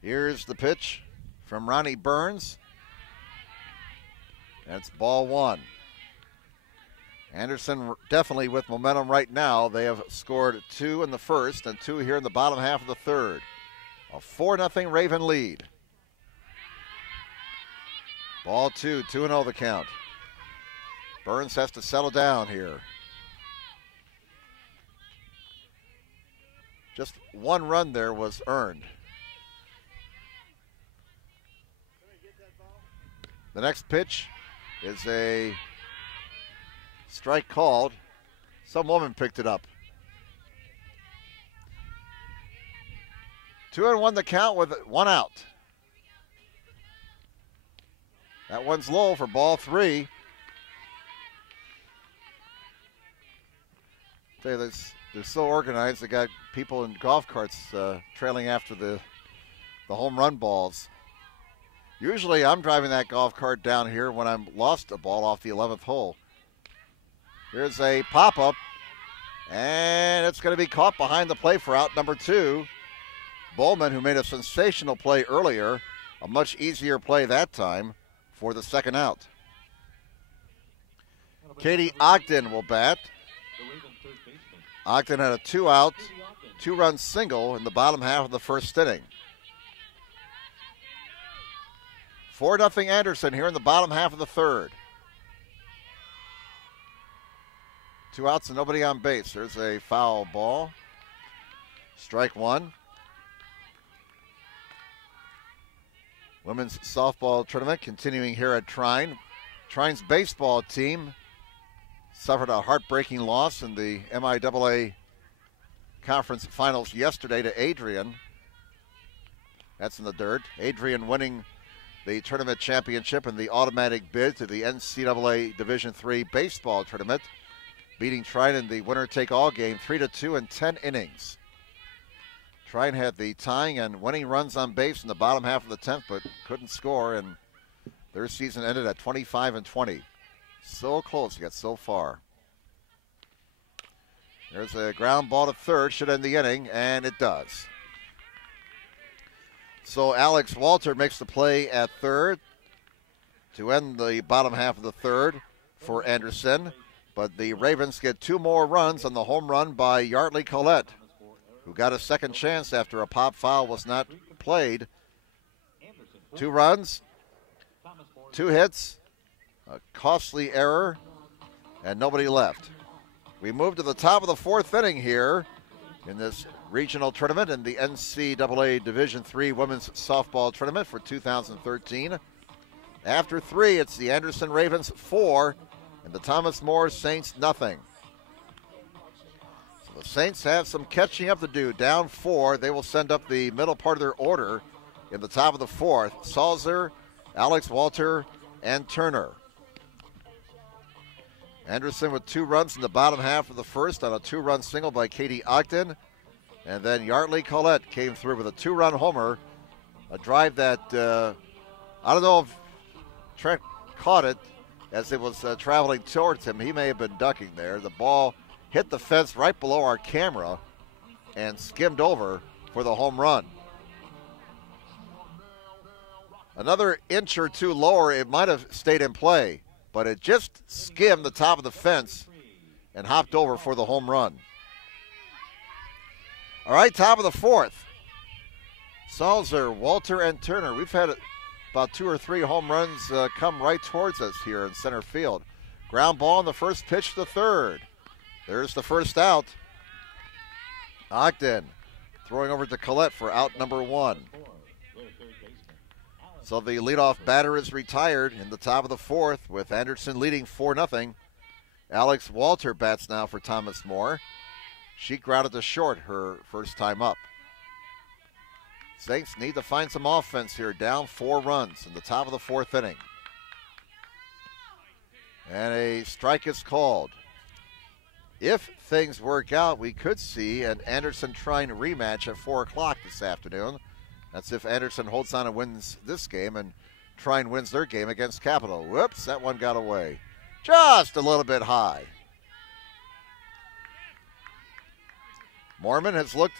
Here's the pitch from Ronnie Burns. That's ball 1. Anderson definitely with momentum right now. They have scored 2 in the first and 2 here in the bottom half of the third. A 4-0 Raven lead. Ball 2, 2-0 the count. Burns has to settle down here. Just 1 run there was earned. The next pitch is a Strike called. Some woman picked it up. 2-1 the count with 1 out. That one's low for ball 3. Tell you, they're so organized. They got people in golf carts trailing after the home run balls. Usually I'm driving that golf cart down here when I'm lost a ball off the 11th hole. Here's a pop-up, and it's going to be caught behind the plate for out number 2. Bowman, who made a sensational play earlier, a much easier play that time for the second out. Katie Ogden will bat. Ogden had a 2-out, 2-run single in the bottom half of the first inning. 4-0 Anderson here in the bottom half of the third. 2 outs and nobody on base. There's a foul ball. Strike 1. Women's softball tournament continuing here at Trine. Trine's baseball team suffered a heartbreaking loss in the MIAA conference finals yesterday to Adrian. That's in the dirt. Adrian winning the tournament championship and the automatic bid to the NCAA Division III baseball tournament, beating Trine in the winner-take-all game 3-2 in 10 innings. Trine had the tying and winning runs on base in the bottom half of the 10th, but couldn't score, and their season ended at 25-20. So close yet so far. There's a ground ball to third, should end the inning, and it does. So Alex Walter makes the play at third to end the bottom half of the third for Anderson. But the Ravens get 2 more runs on the home run by Yardley Collette, who got a second chance after a pop foul was not played. 2 runs, 2 hits, a costly error, and nobody left. We move to the top of the 4th inning here in this regional tournament in the NCAA Division III Women's Softball Tournament for 2013. After 3, it's the Anderson Ravens 4 and the Thomas More Saints nothing. So the Saints have some catching up to do. Down 4, they will send up the middle part of their order in the top of the 4th. Salzer, Alex Walter, and Turner. Anderson with 2 runs in the bottom half of the first on a 2-run single by Katie Ogden. And then Yardley Collette came through with a 2-run homer, a drive that, I don't know if Trent caught it as it was traveling towards him. He may have been ducking there. The ball hit the fence right below our camera and skimmed over for the home run. Another inch or 2 lower, it might have stayed in play, but it just skimmed the top of the fence and hopped over for the home run. All right, top of the 4th. Salzer, Walter, and Turner. We've had about 2 or 3 home runs come right towards us here in center field. Ground ball on the first pitch to third. There's the first out. Ogden throwing over to Collette for out number 1. So the leadoff batter is retired in the top of the 4th with Anderson leading 4-0. Alex Walter bats now for Thomas More. She grounded to short her first time up. Saints need to find some offense here, down 4 runs in the top of the 4th inning. And a strike is called. If things work out, we could see an Anderson-Trine rematch at 4 o'clock this afternoon. That's if Anderson holds on and wins this game and Trine wins their game against Capital. Whoops, that one got away. Just a little bit high. Mormon has looked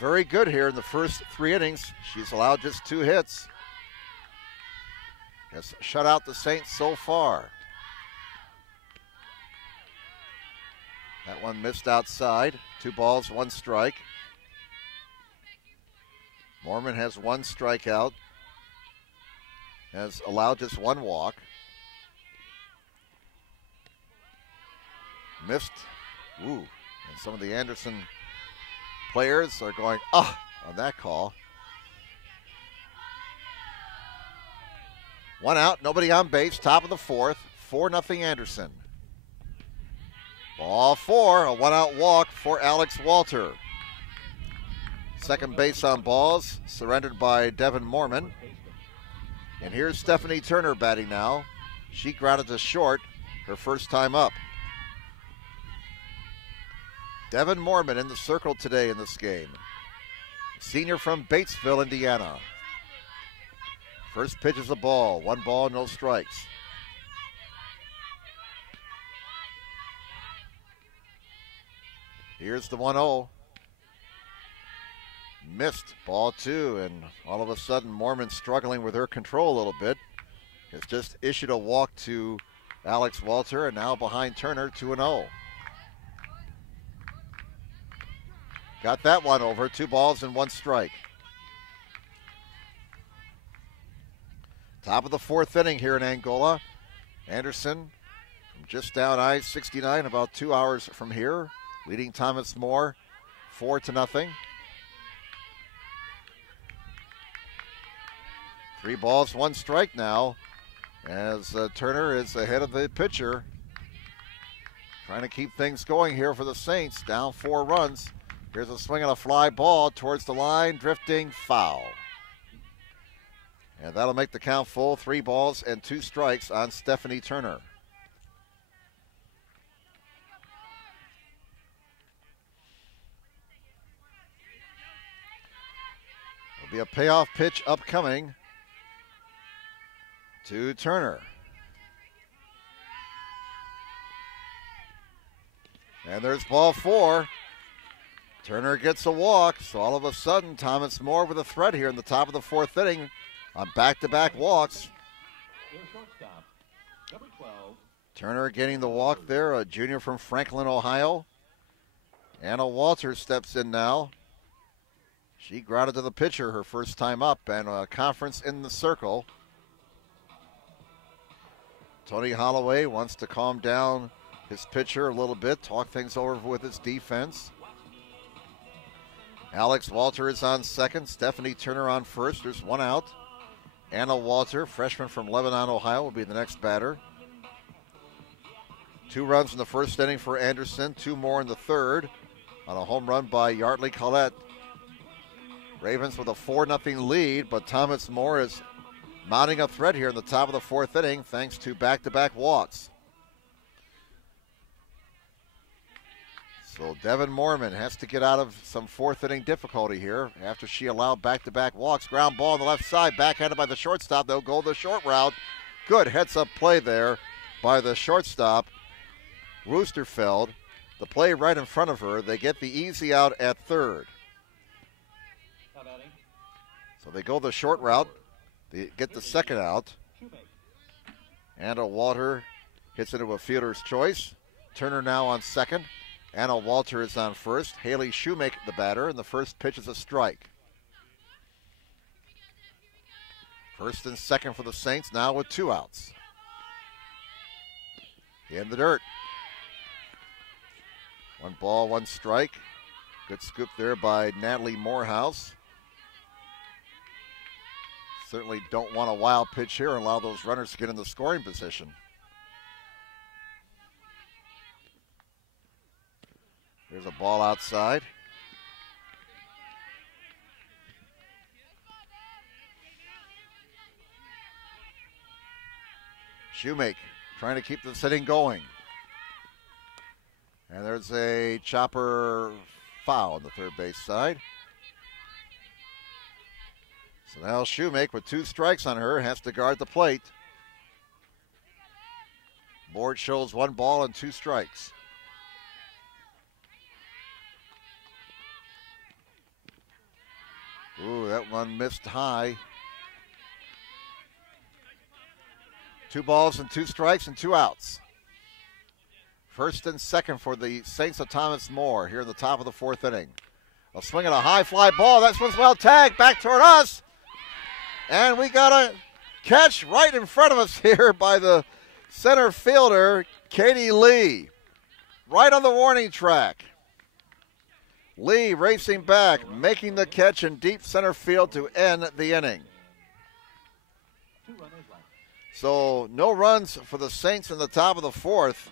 very good here in the first 3 innings. She's allowed just 2 hits. Has shut out the Saints so far. That one missed outside. 2 balls, 1 strike. Mormon has 1 strikeout. Has allowed just 1 walk. Missed. Ooh. And some of the Anderson players are going, on that call. 1 out, nobody on base, top of the 4th, 4-0 Anderson. Ball 4, a one-out walk for Alex Walter. Second base on balls, surrendered by Devin Mormon. And here's Stephanie Turner batting now. She grounded to short her first time up. Devin Mormon in the circle today in this game. Senior from Batesville, Indiana. First pitch is a ball. 1 ball, no strikes. Here's the 1-0. Missed, ball 2, and all of a sudden Mormon struggling with her control a little bit. Has just issued a walk to Alex Walter, and now behind Turner, 2-0. Got that one over, 2 balls and 1 strike. Top of the 4th inning here in Angola. Anderson from just down I-69, about 2 hours from here, leading Thomas More 4-0. 3 balls, 1 strike now, as Turner is ahead of the pitcher. Trying to keep things going here for the Saints, down 4 runs. Here's a swing and a fly ball towards the line, drifting foul. And that'll make the count full, 3 balls and 2 strikes on Stephanie Turner. There'll be a payoff pitch upcoming to Turner. And there's ball 4. Turner gets a walk, so all of a sudden Thomas More with a threat here in the top of the 4th inning on back-to-back walks. Turner getting the walk there, a junior from Franklin, Ohio. Anna Walters steps in now. She grounded to the pitcher her first time up, and a conference in the circle. Tony Holloway wants to calm down his pitcher a little bit, talk things over with his defense. Alex Walter is on second, Stephanie Turner on first. There's 1 out. Anna Walter, freshman from Lebanon, Ohio, will be the next batter. 2 runs in the first inning for Anderson, 2 more in the third on a home run by Yardley Collette. Ravens with a 4-0 lead, but Thomas More is mounting a threat here in the top of the 4th inning thanks to back-to-back walks. So Devin Mormon has to get out of some 4th inning difficulty here after she allowed back-to-back walks. Ground ball on the left side, backhanded by the shortstop. They'll go the short route. Good heads-up play there by the shortstop, Roosterfeld. The play right in front of her. They get the easy out at third. So they go the short route. They get the second out. Anna Walter hits into a fielder's choice. Turner now on second. Anna Walter is on first. Haley Shoemake the batter, and the first pitch is a strike. First and second for the Saints now with 2 outs. In the dirt. 1 ball, 1 strike. Good scoop there by Natalie Morehouse. Certainly don't want a wild pitch here and allow those runners to get in the scoring position. There's a ball outside. Shoemake trying to keep the sitting going. And there's a chopper foul on the third base side. So now Shoemake with 2 strikes on her has to guard the plate. Board shows 1 ball and 2 strikes. Ooh, that one missed high. 2 balls and 2 strikes and 2 outs. First and second for the Saints of Thomas More here in the top of the 4th inning. A swing and a high fly ball. That one's well tagged back toward us. And we got a catch right in front of us here by the center fielder, Katie Lee. Right on the warning track. Lee racing back, making the catch in deep center field to end the inning. So no runs for the Saints in the top of the 4th.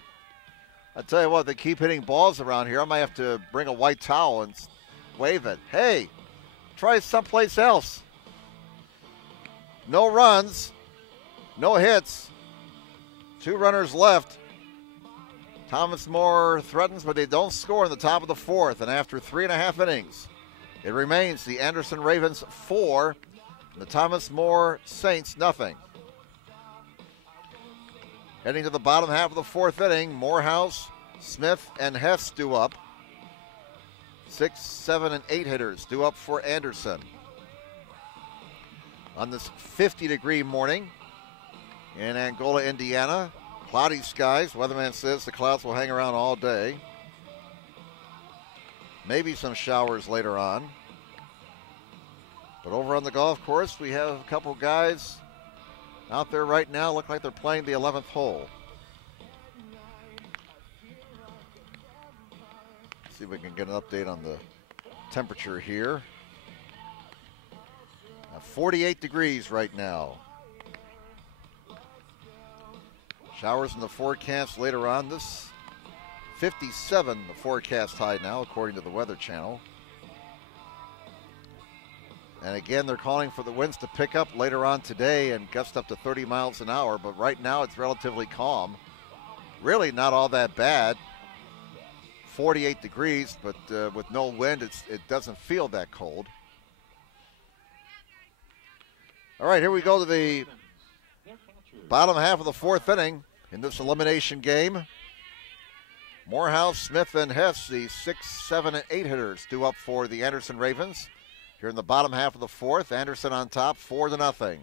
I tell you what, they keep hitting balls around here. I might have to bring a white towel and wave it. Hey, try someplace else. No runs, no hits, 2 runners left. Thomas More threatens, but they don't score in the top of the 4th. And after 3.5 innings, it remains the Anderson Ravens 4, and the Thomas More Saints nothing. Heading to the bottom half of the 4th inning, Morehouse, Smith, and Hess due up. 6, 7, and 8 hitters due up for Anderson. On this 50-degree morning in Angola, Indiana, cloudy skies. Weatherman says the clouds will hang around all day. Maybe some showers later on. But over on the golf course, we have a couple guys out there right now. Look like they're playing the 11th hole. See if we can get an update on the temperature here. 48 degrees right now. Showers in the forecast later on. This 57, the forecast high now, according to the Weather Channel. And again, they're calling for the winds to pick up later on today and gust up to 30 miles an hour. But right now, it's relatively calm. Really not all that bad. 48 degrees, but with no wind, it doesn't feel that cold. All right, here we go to the bottom half of the 4th inning in this elimination game. Morehouse, Smith, and Hess, the 6, 7, and 8 hitters due up for the Anderson Ravens. Here in the bottom half of the 4th, Anderson on top, 4-0.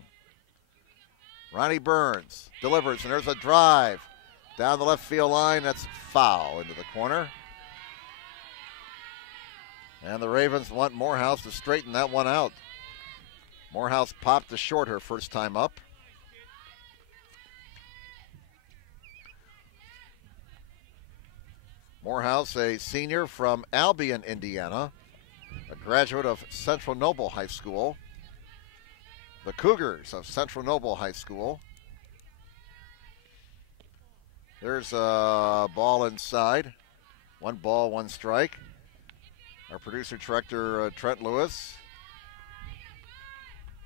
Ronnie Burns delivers, and there's a drive down the left field line. That's foul into the corner. And the Ravens want Morehouse to straighten that one out. Morehouse popped to short her first time up. Morehouse, a senior from Albion, Indiana, a graduate of Central Noble High School. The Cougars of Central Noble High School. There's a ball inside. 1 ball, 1 strike. Our producer director, Trent Lewis,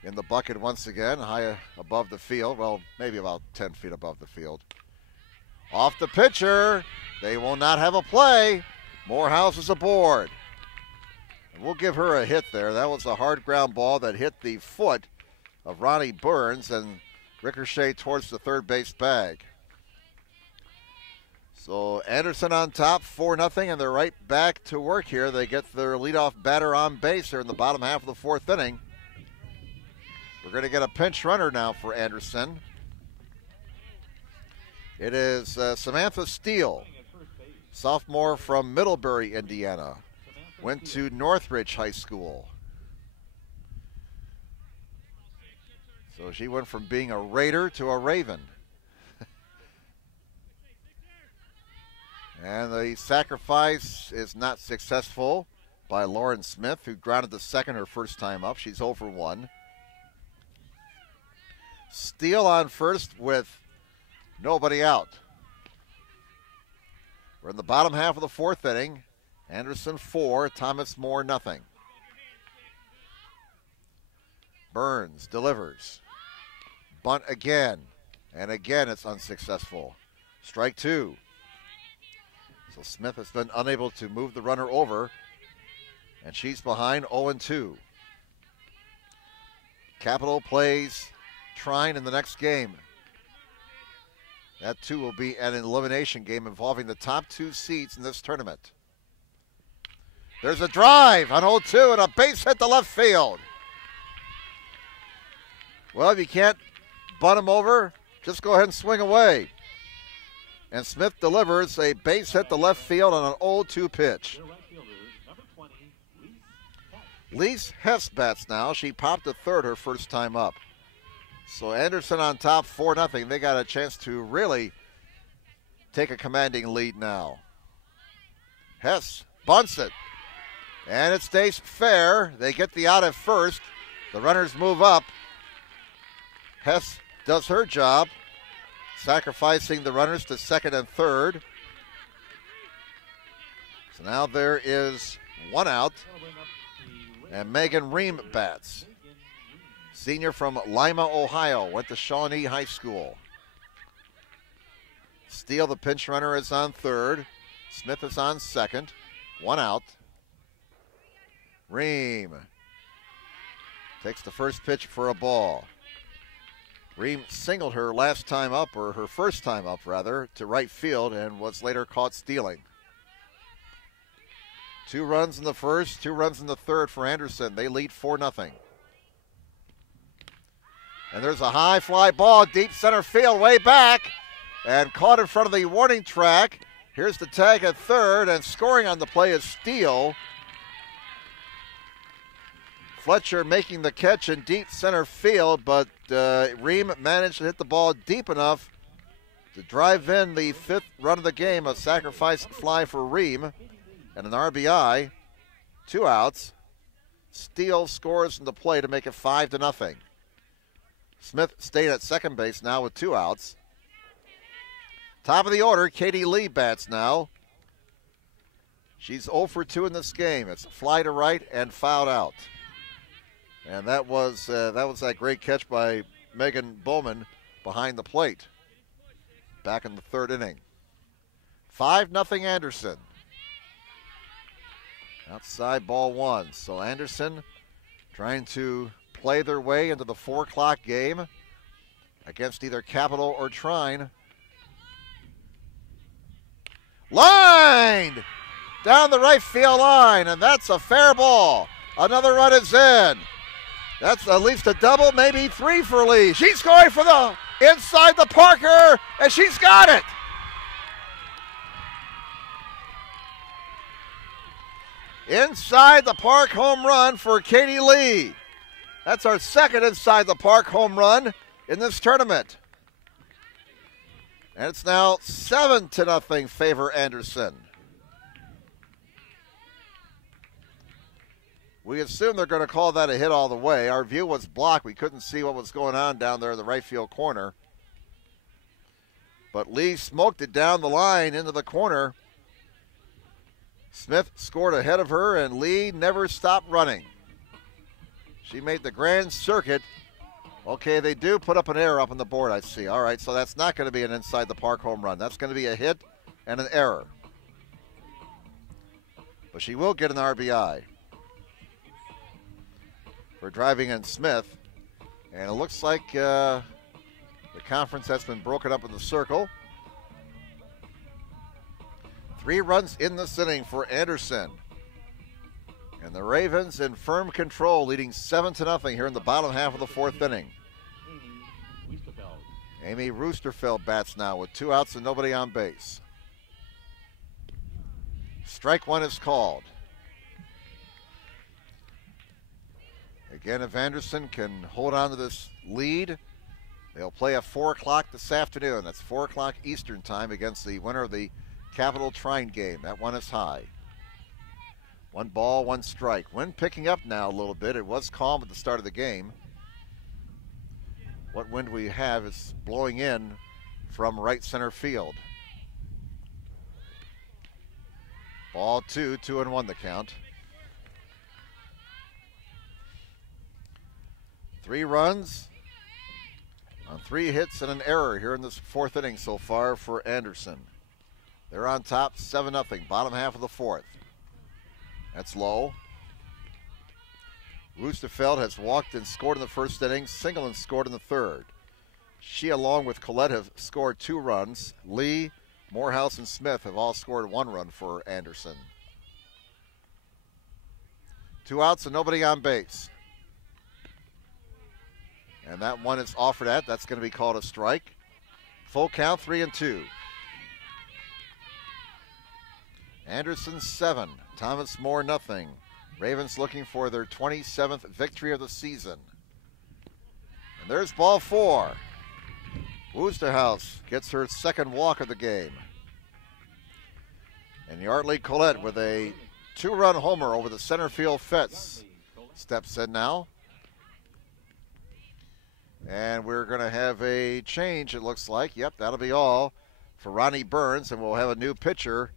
in the bucket once again, high above the field. Well, maybe about 10 feet above the field. Off the pitcher. They will not have a play. Morehouse is aboard. And we'll give her a hit there. That was a hard ground ball that hit the foot of Ronnie Burns and ricocheted towards the third base bag. So Anderson on top, 4-0, and they're right back to work here. They get their leadoff batter on base here in the bottom half of the 4th inning. We're going to get a pinch runner now for Anderson. It is Samantha Steele, sophomore from Middlebury, Indiana. Went to Northridge High School. So she went from being a Raider to a Raven. And the sacrifice is not successful by Lauren Smith, who grounded to second her first time up. She's 0 for 1. Steele on first with nobody out. We're in the bottom half of the 4th inning. Anderson 4, Thomas More nothing. Burns delivers. Bunt again. And again it's unsuccessful. Strike 2. So Smith has been unable to move the runner over. And she's behind 0-2. Capital plays Trine in the next game. That too will be an elimination game involving the top 2 seeds in this tournament. There's a drive on 0-2 and a base hit to left field. Well, if you can't bunt him over, just go ahead and swing away. And Smith delivers a base hit to left field on an 0-2 pitch. Lise Hess bats now. She popped to third her first time up. So Anderson on top, 4-0. They got a chance to really take a commanding lead now. Hess bunts it. And it stays fair. They get the out at first. The runners move up. Hess does her job, sacrificing the runners to second and third. So now there is one out, and Megan Ream bats. Senior from Lima, Ohio, went to Shawnee High School. Steele, the pinch runner, is on third. Smith is on second. One out. Ream takes the first pitch for a ball. Ream singled her last time up, or her first time up rather, to right field and was later caught stealing. 2 runs in the first, 2 runs in the third for Anderson. They lead 4-0. And there's a high fly ball, deep center field, way back, and caught in front of the warning track. Here's the tag at third, and scoring on the play is Steele. Fletcher making the catch in deep center field, but Ream managed to hit the ball deep enough to drive in the 5th run of the game, a sacrifice fly for Ream, and an RBI. 2 outs. Steele scores in the play to make it 5-0. Smith stayed at second base now with 2 outs. Top of the order, Katie Lee bats now. She's 0 for 2 in this game. It's fly to right and fouled out. And that was that great catch by Megan Bowman behind the plate back in the 3rd inning. 5-0 Anderson. Outside ball 1. So Anderson trying to play their way into the 4 o'clock game against either Capital or Trine. Lined down the right field line, and that's a fair ball. Another run is in. That's at least a double, maybe 3 for Lee. She's going for the inside the Parker, and she's got it. Inside the park home run for Katie Lee. That's our 2nd inside the park home run in this tournament. And it's now 7-0 favor Anderson. We assume they're going to call that a hit all the way. Our view was blocked. We couldn't see what was going on down there in the right field corner. But Lee smoked it down the line into the corner. Smith scored ahead of her, and Lee never stopped running. She made the grand circuit. Okay, they do put up an error up on the board, I see. All right, so that's not going to be an inside the park home run. That's going to be a hit and an error. But she will get an RBI for driving in Smith. And it looks like the conference has been broken up in the circle. 3 runs in this inning for Anderson. And the Ravens in firm control, leading 7-0 here in the bottom half of the 4th inning. Amy Roosterfeld bats now with 2 outs and nobody on base. Strike 1 is called. Again, if Anderson can hold on to this lead, they'll play at 4 o'clock this afternoon. That's 4 o'clock Eastern time against the winner of the Capital Trine game. That one is high. 1 ball, 1 strike. Wind picking up now a little bit. It was calm at the start of the game. What wind we have is blowing in from right center field. Ball 2, 2-1 the count. 3 runs on 3 hits and an error here in this 4th inning so far for Anderson. They're on top 7-0, bottom half of the 4th. That's low. Roosterfeld has walked and scored in the 1st inning, singled and scored in the 3rd. She, along with Collette, have scored 2 runs. Lee, Morehouse, and Smith have all scored 1 run for Anderson. 2 outs and nobody on base. And that one is offered at. That's going to be called a strike. Full count, 3-2. Anderson 7, Thomas More nothing. Ravens looking for their 27th victory of the season. And there's ball 4. Woosterhouse gets her 2nd walk of the game. And Yardley Collette with a 2-run homer over the center field fence steps in now. And we're going to have a change, it looks like. Yep, that'll be all for Ronnie Burns, and we'll have a new pitcher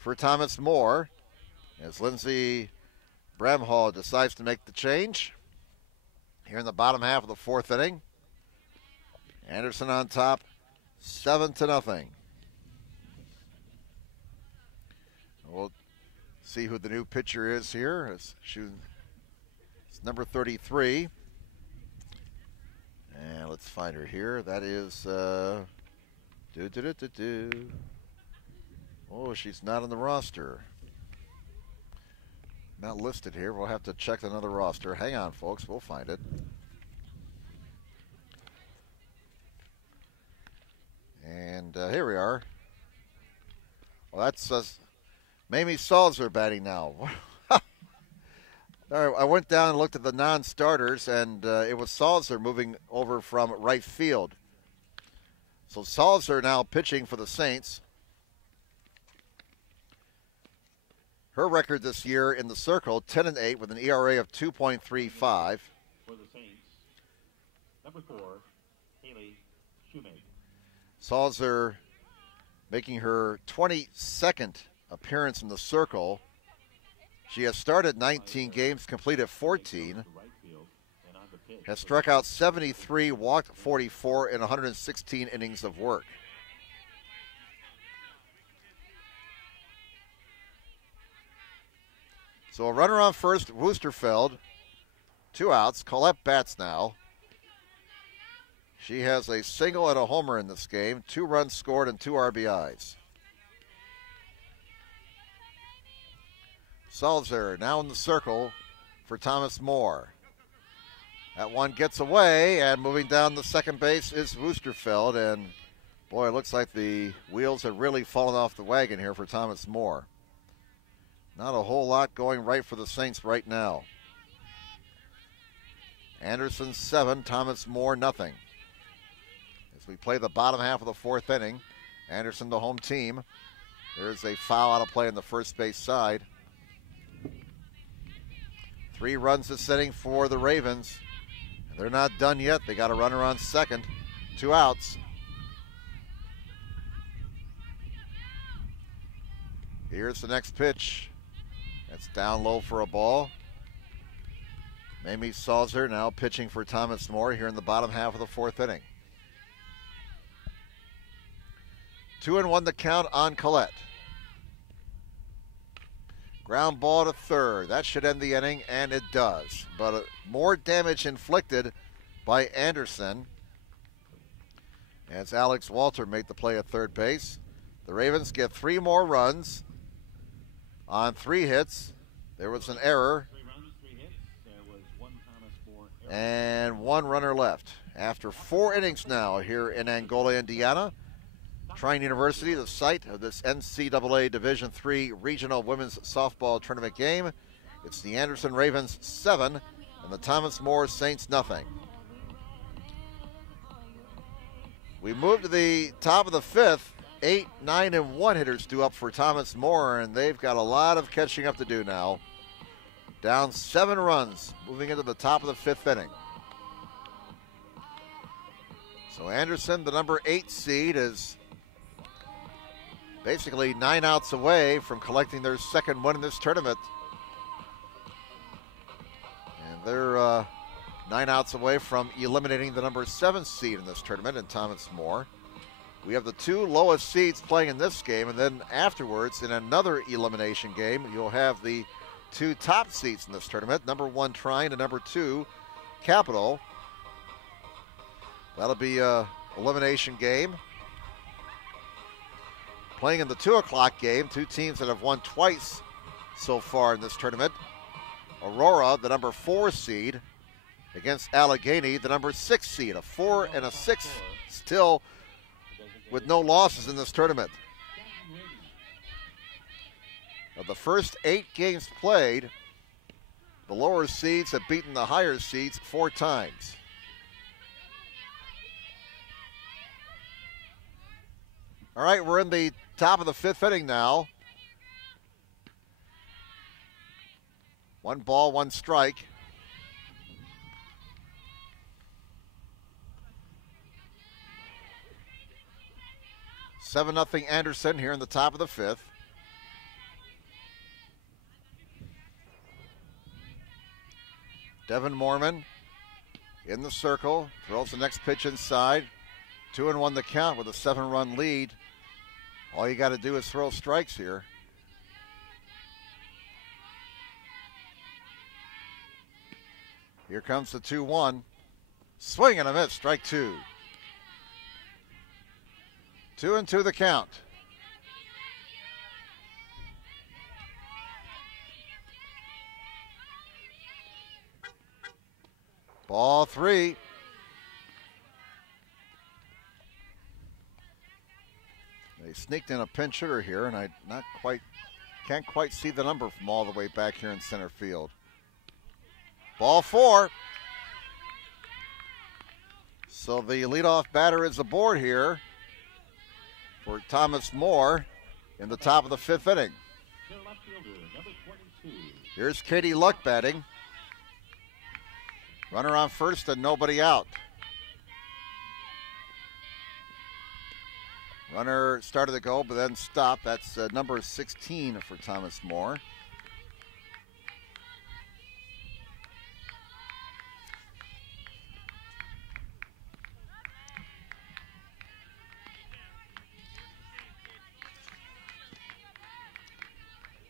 for Thomas More as Lindsey Bramhall decides to make the change here in the bottom half of the fourth inning. Anderson on top, 7-0. We'll see who the new pitcher is here. It's number 33. And let's find her here. That is, oh, she's not on the roster. Not listed here. We'll have to check another roster. Hang on, folks. We'll find it. And here we are. Well, that's Mamie Salzer batting now. All right, I went down and looked at the non-starters, and it was Salzer moving over from right field. So Salzer now pitching for the Saints. Her record this year in the circle, 10-8 with an ERA of 2.35. For the Saints, number 4, Haley Shoemaker. Salzer making her 22nd appearance in the circle. She has started 19 games, completed 14, has struck out 73, walked 44 in 116 innings of work. So a runner on first, Woosterfeld, 2 outs. Collette bats now. She has a single and a homer in this game, 2 runs scored and 2 RBIs. Salzer now in the circle for Thomas More. That one gets away, and moving down the second base is Woosterfeld, and boy, it looks like the wheels have really fallen off the wagon here for Thomas More. Not a whole lot going right for the Saints right now. Anderson 7, Thomas More nothing. As we play the bottom half of the fourth inning, Anderson the home team. There's a foul out of play on the first base side. 3 runs this inning for the Ravens. They're not done yet. They got a runner on second, 2 outs. Here's the next pitch. That's down low for a ball. Mamie Salzer now pitching for Thomas More here in the bottom half of the fourth inning. 2-1 the count on Collette. Ground ball to third. That should end the inning, and it does. But more damage inflicted by Anderson as Alex Walter made the play at third base. The Ravens get 3 more runs on 3 hits. There was an error. 3 runs, 3 hits. There was 1 Thomas More error. And 1 runner left. After 4 innings now here in Angola, Indiana. Trine University, the site of this NCAA Division III Regional Women's Softball Tournament game. It's the Anderson Ravens 7 and the Thomas More Saints nothing. We move to the top of the 5th. 8, 9, and 1 hitters due up for Thomas More, and they've got a lot of catching up to do now. Down 7 runs, moving into the top of the 5th inning. So Anderson, the number 8 seed, is basically 9 outs away from collecting their second win in this tournament. And they're 9 outs away from eliminating the number 7 seed in this tournament in Thomas More. We have the 2 lowest seeds playing in this game, and then afterwards, in another elimination game, you'll have the 2 top seeds in this tournament, number 1 Trine and number 2 Capital. That'll be an elimination game. Playing in the 2 o'clock game, 2 teams that have won twice so far in this tournament. Aurora, the number 4 seed, against Allegheny, the number 6 seed, a 4 and a 6 still with no losses in this tournament. Of the first 8 games played, the lower seeds have beaten the higher seeds 4 times. All right, we're in the top of the 5th inning now. 1 ball, 1 strike. Seven 0 Anderson here in the top of the 5th. Devin Mormon in the circle, throws the next pitch inside. 2-1 the count with a 7-run lead. All you got to do is throw strikes here. Here comes the 2-1. Swing and a miss, strike two. 2-2 the count. Ball three. They sneaked in a pinch hitter here, and I can't quite see the number from all the way back here in center field. Ball four. So the leadoff batter is aboard here for Thomas Moore in the top of the fifth inning. Here's Katie Luck batting. Runner on first and nobody out. Runner started to go, but then stopped. That's number 16 for Thomas Moore.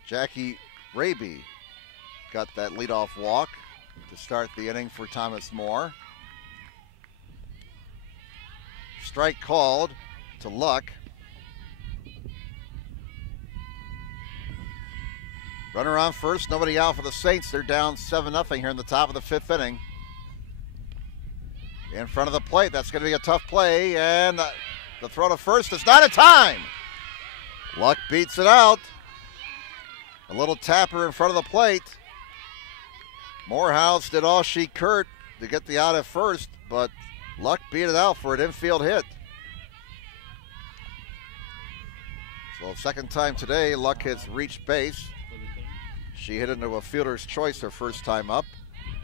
Jackie Raby got that leadoff walk to start the inning for Thomas Moore. Strike called to Luck. Runner on first, nobody out for the Saints. They're down 7-0 here in the top of the fifth inning. In front of the plate, that's going to be a tough play, and the throw to first is not in time. Luck beats it out. A little tapper in front of the plate. Morehouse did all she could to get the out at first, but Luck beat it out for an infield hit. So second time today, Luck has reached base. She hit into a fielder's choice her first time up.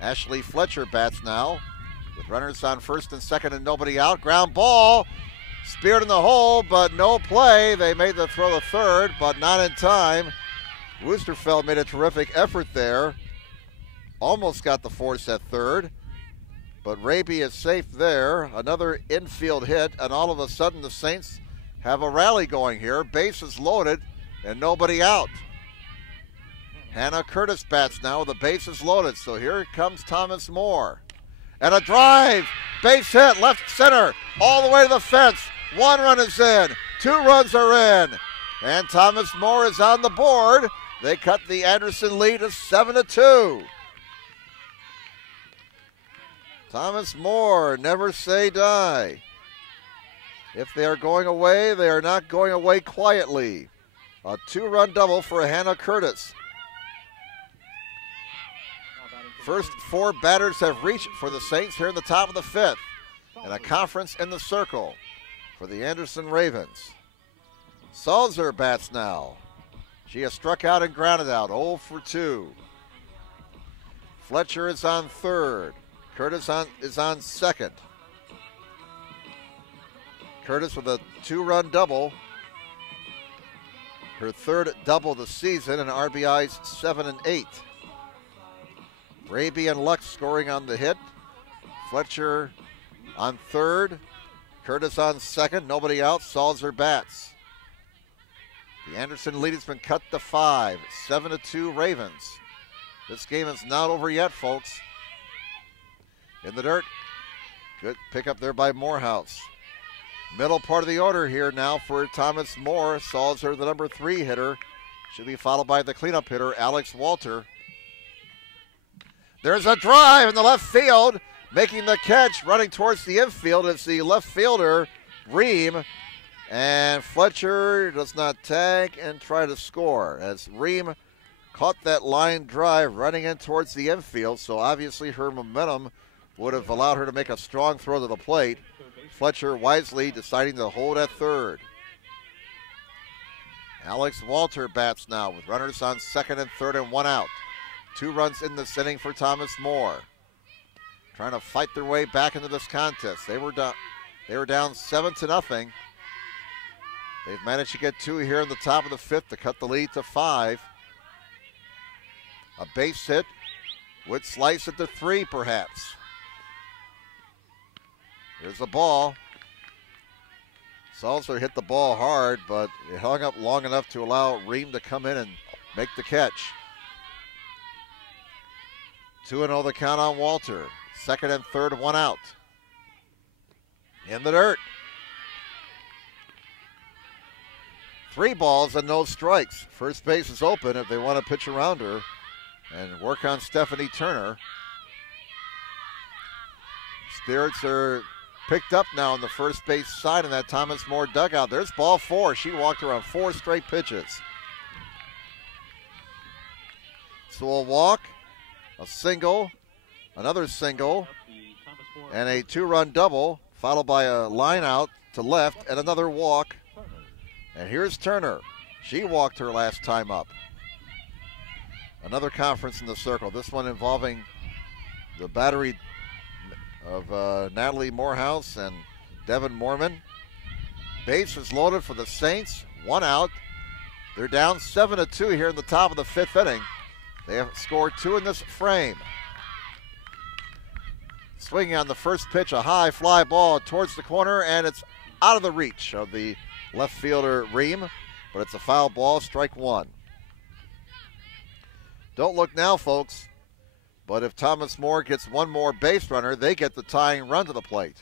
Ashley Fletcher bats now with runners on first and second and nobody out. Ground ball, speared in the hole, but no play. They made the throw to third, but not in time. Woosterfeld made a terrific effort there. Almost got the force at third, but Raby is safe there. Another infield hit, and all of a sudden the Saints have a rally going here. Bases loaded and nobody out. Hannah Curtis bats now with the bases loaded. So here comes Thomas Moore. And a drive, base hit, left center, all the way to the fence. 1 run is in, 2 runs are in, and Thomas Moore is on the board. They cut the Anderson lead to 7-2. Thomas Moore, never say die. If they are going away, they are not going away quietly. A 2-run double for Hannah Curtis. First 4 batters have reached for the Saints here in the top of the fifth. And a conference in the circle for the Anderson Ravens. Salzer bats now. She has struck out and grounded out, 0 for 2. Fletcher is on third. Curtis is on second. Curtis with a 2-run double. Her third double of the season, and RBIs 7 and 8. Raby and Luck scoring on the hit. Fletcher on third. Curtis on second. Nobody out. Salzer bats. The Anderson lead has been cut to 5. 7-2 Ravens. This game is not over yet, folks. In the dirt. Good pickup there by Morehouse. Middle part of the order here now for Thomas Moore. Salzer, the number 3 hitter. Should be followed by the cleanup hitter, Alex Walter. There's a drive in the left field. Making the catch, running towards the infield is the left fielder, Ream. And Fletcher does not tag and try to score as Ream caught that line drive running in towards the infield. So obviously her momentum would have allowed her to make a strong throw to the plate. Fletcher wisely deciding to hold at third. Alex Walter bats now with runners on second and third and 1 out. 2 runs in this inning for Thomas Moore. Trying to fight their way back into this contest. They were down 7-0. They've managed to get 2 here in the top of the fifth to cut the lead to 5. A base hit would slice it to 3 perhaps. Here's the ball. Salzer hit the ball hard, but it hung up long enough to allow Ream to come in and make the catch. 2-0 the count on Walter. Second and third, 1 out. In the dirt. 3 balls and no strikes. First base is open if they want to pitch around her and work on Stephanie Turner. Spirits are picked up now on the first base side in that Thomas More dugout. There's ball 4. She walked around 4 straight pitches. So a walk, a single, another single, and a 2-run double, followed by a line out to left and another walk. And here's Turner. She walked her last time up. Another conference in the circle. This one involving the battery of Natalie Morehouse and Devin Mormon. Base is loaded for the Saints. 1 out. They're down 7-2 here in the top of the 5th inning. They have scored 2 in this frame. Swinging on the first pitch, a high fly ball towards the corner, and it's out of the reach of the left fielder Ream, but it's a foul ball, strike 1. Don't look now, folks, but if Thomas More gets one more base runner, they get the tying run to the plate.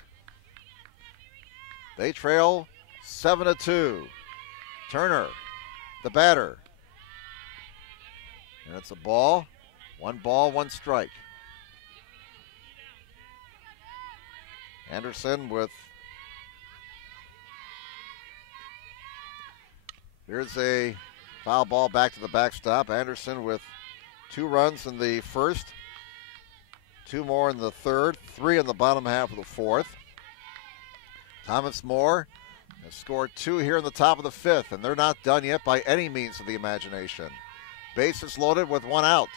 They trail 7-2. Turner, the batter. And it's a ball, 1 strike. Anderson with, here's a foul ball back to the backstop. Anderson with 2 runs in the first, 2 more in the third, 3 in the bottom half of the 4th. Thomas More has scored 2 here in the top of the 5th, and they're not done yet by any means of the imagination. Bases loaded with 1 out.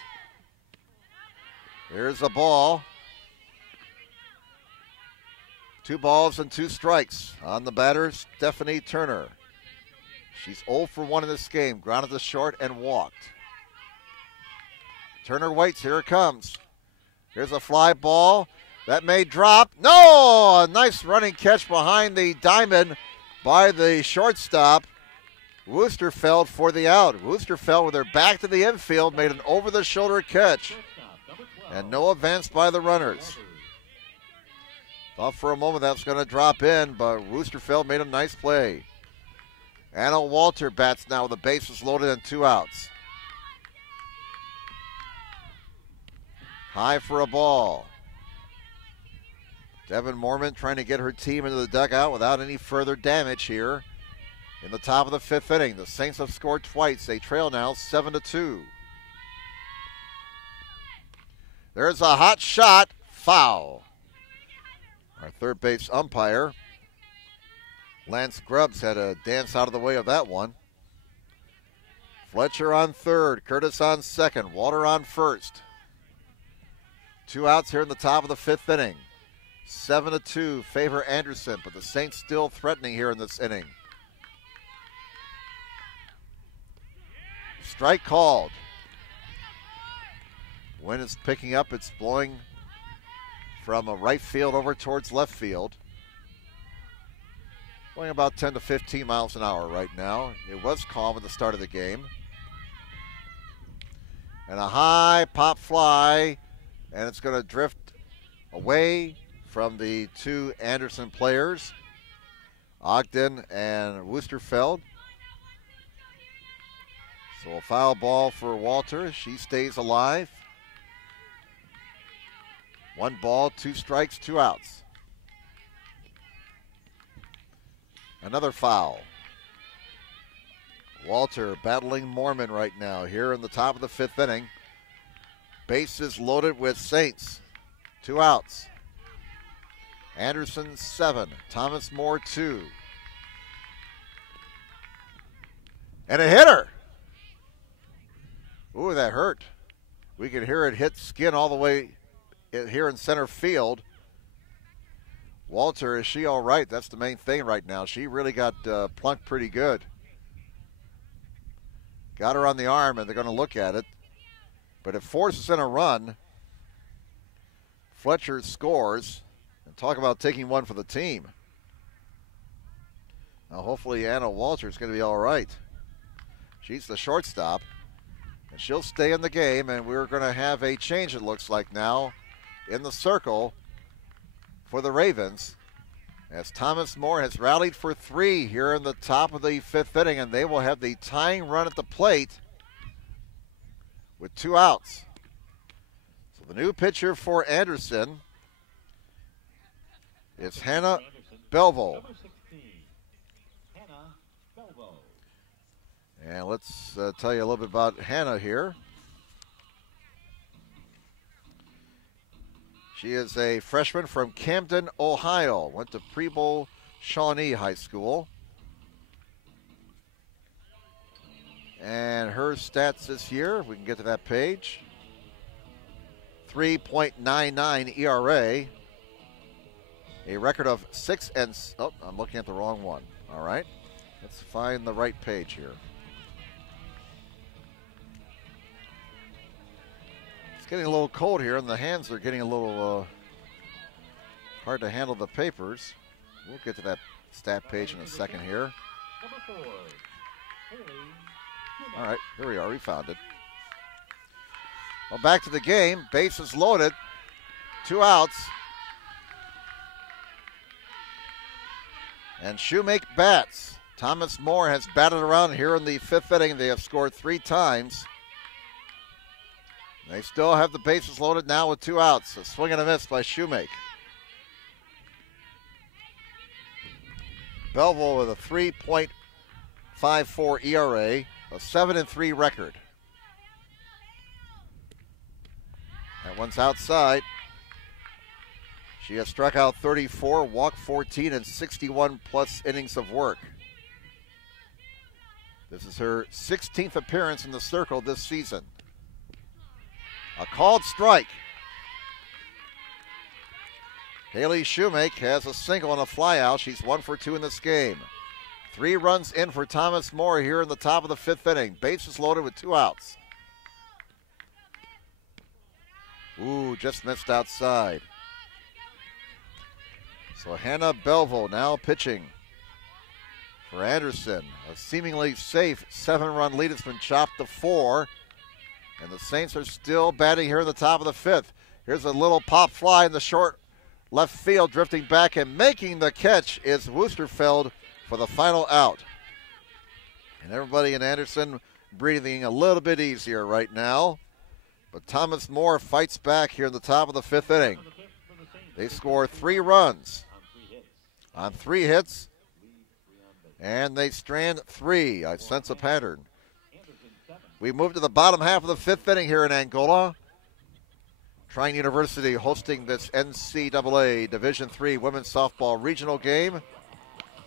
Here's a ball. 2 balls and 2 strikes on the batter, Stephanie Turner. She's 0 for 1 in this game, grounded to short and walked. Turner waits, here it comes. Here's a fly ball that may drop. No, a nice running catch behind the diamond by the shortstop. Woosterfeld for the out. Woosterfeld with her back to the infield made an over-the-shoulder catch. And no advance by the runners. Thought for a moment that's going to drop in, but Woosterfeld made a nice play. Anna Walter bats now with the bases loaded and 2 outs. High for a ball. Devin Mormon trying to get her team into the dugout without any further damage here in the top of the 5th inning. The Saints have scored twice. They trail now 7-2. There's a hot shot. Foul. Our third base umpire, Lance Grubbs, had a dance out of the way of that one. Fletcher on third, Curtis on second, Walter on first. 2 outs here in the top of the 5th inning. 7-2 favor Anderson, but the Saints still threatening here in this inning. Strike called. Wind is picking up. It's blowing from a right field over towards left field. Going about 10 to 15 miles an hour right now. It was calm at the start of the game. And a high pop fly, and it's going to drift away from the 2 Anderson players, Ogden and Woosterfeld. So a foul ball for Walter. She stays alive. 1 ball, 2 strikes, 2 outs. Another foul. Walter battling Mormon right now here in the top of the 5th inning. Bases loaded with Saints. 2 outs. Anderson 7, Thomas More 2. And a hitter. Ooh, that hurt. We could hear it hit skin all the way here in center field. Walter, is she all right? That's the main thing right now. She really got plunked pretty good. Got her on the arm, and they're going to look at it. But it forces in a run. Fletcher scores. And talk about taking one for the team. Now hopefully Anna Walter's going to be all right. She's the shortstop. And she'll stay in the game, and we're going to have a change, it looks like now, in the circle for the Ravens, as Thomas More has rallied for 3 here in the top of the 5th inning, and they will have the tying run at the plate with 2 outs. So the new pitcher for Anderson is Hannah Belvo. Number 16, Hannah Belvo. And let's tell you a little bit about Hannah here. She is a freshman from Camden, Ohio. Went to Preble Shawnee High School. And her stats this year, if we can get to that page, 3.99 ERA. A record of 6 and... Oh, I'm looking at the wrong one. All right. Let's find the right page here. It's getting a little cold here, and the hands are getting a little hard to handle the papers. We'll get to that stat page in a second here. Number 4, Haley Shumate. All right, here we are. We found it. Well, back to the game. Bases loaded. 2 outs. And Shoemake bats. Thomas More has batted around here in the 5th inning. They have scored 3 times. They still have the bases loaded now with 2 outs. A swing and a miss by Shoemake. Belleville with a 3.54 ERA, a 7-3 record. That one's outside. She has struck out 34, walked 14, and 61 plus innings of work. This is her 16th appearance in the circle this season. A called strike. Haley Shoemake has a single and a flyout. She's 1 for 2 in this game. 3 runs in for Thomas More here in the top of the 5th inning. Bases loaded with 2 outs. Ooh, just missed outside. So Hannah Belvo now pitching for Anderson. A seemingly safe 7-run lead has been chopped to 4. And the Saints are still batting here in the top of the 5th. Here's a little pop fly in the short left field, drifting back and making the catch is Woosterfeld for the final out. And everybody in Anderson breathing a little bit easier right now. But Thomas More fights back here in the top of the 5th inning. They score 3 runs on 3 hits, and they strand 3. I sense a pattern. We move to the bottom half of the 5th inning here in Angola. Trine University hosting this NCAA Division III women's softball regional game.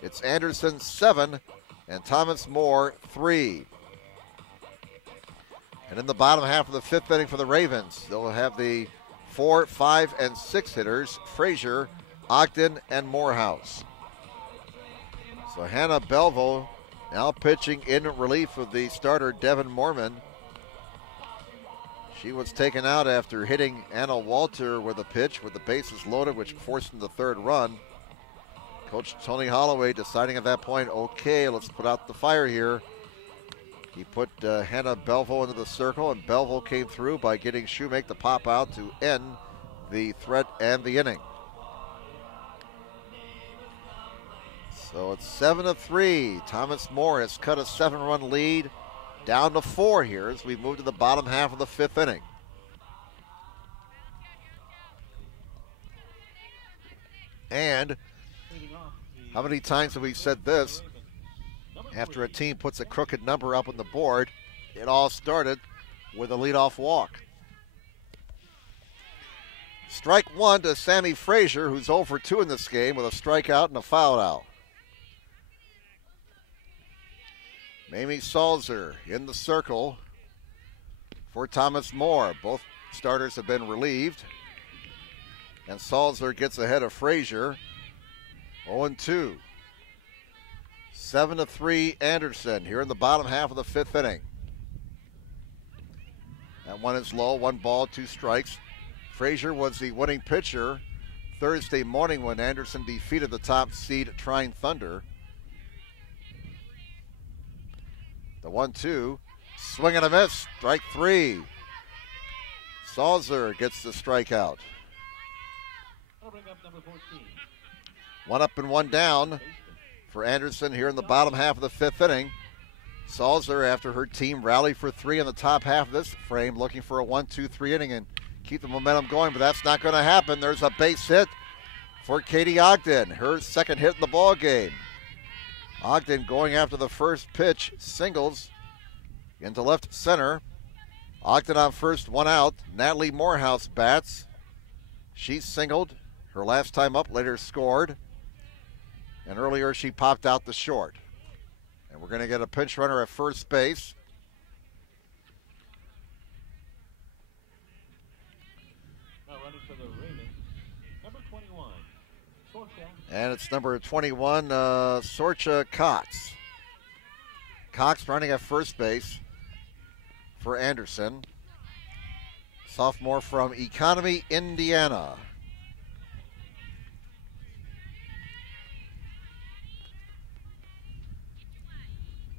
It's Anderson 7 and Thomas More 3. And in the bottom half of the 5th inning for the Ravens, they'll have the 4, 5, and 6 hitters, Frazier, Ogden, and Morehouse. So Hannah Belvo now pitching in relief of the starter, Devin Mormon. She was taken out after hitting Anna Walter with a pitch with the bases loaded, which forced him the 3rd run. Coach Tony Holloway deciding at that point, okay, let's put out the fire here. He put Hannah Belvo into the circle, and Belvo came through by getting Shoemake to pop out to end the threat and the inning. So it's 7-3. Thomas More has cut a 7-run lead down to 4 here as we move to the bottom half of the 5th inning. And how many times have we said this? After a team puts a crooked number up on the board, it all started with a leadoff walk. Strike 1 to Sammy Frazier, who's 0 for 2 in this game with a strikeout and a foul out. Mamie Salzer in the circle for Thomas More. Both starters have been relieved. And Salzer gets ahead of Frazier. 0-2. 7-3 Anderson here in the bottom half of the 5th inning. That one is low, 1 ball, 2 strikes. Frazier was the winning pitcher Thursday morning when Anderson defeated the top seed Trine Thunder. The 1-2, swing and a miss, strike three. Salzer gets the strikeout. I'll bring up number 14. One up and one down for Anderson here in the bottom half of the fifth inning. Salzer, after her team rallied for three in the top half of this frame, looking for a 1-2-3 inning and keep the momentum going, but that's not going to happen. There's a base hit for Katie Ogden, her second hit in the ball game. Ogden going after the first pitch, singles into left center. Ogden on first, one out. Natalie Morehouse bats. She singled her last time up, later scored. And earlier she popped out the short. And we're going to get a pinch runner at first base. Now running for the Ravens, number 21, Sorcha. And it's number 21, Sorcha Cox. Cox running at first base for Anderson. Sophomore from Economy, Indiana.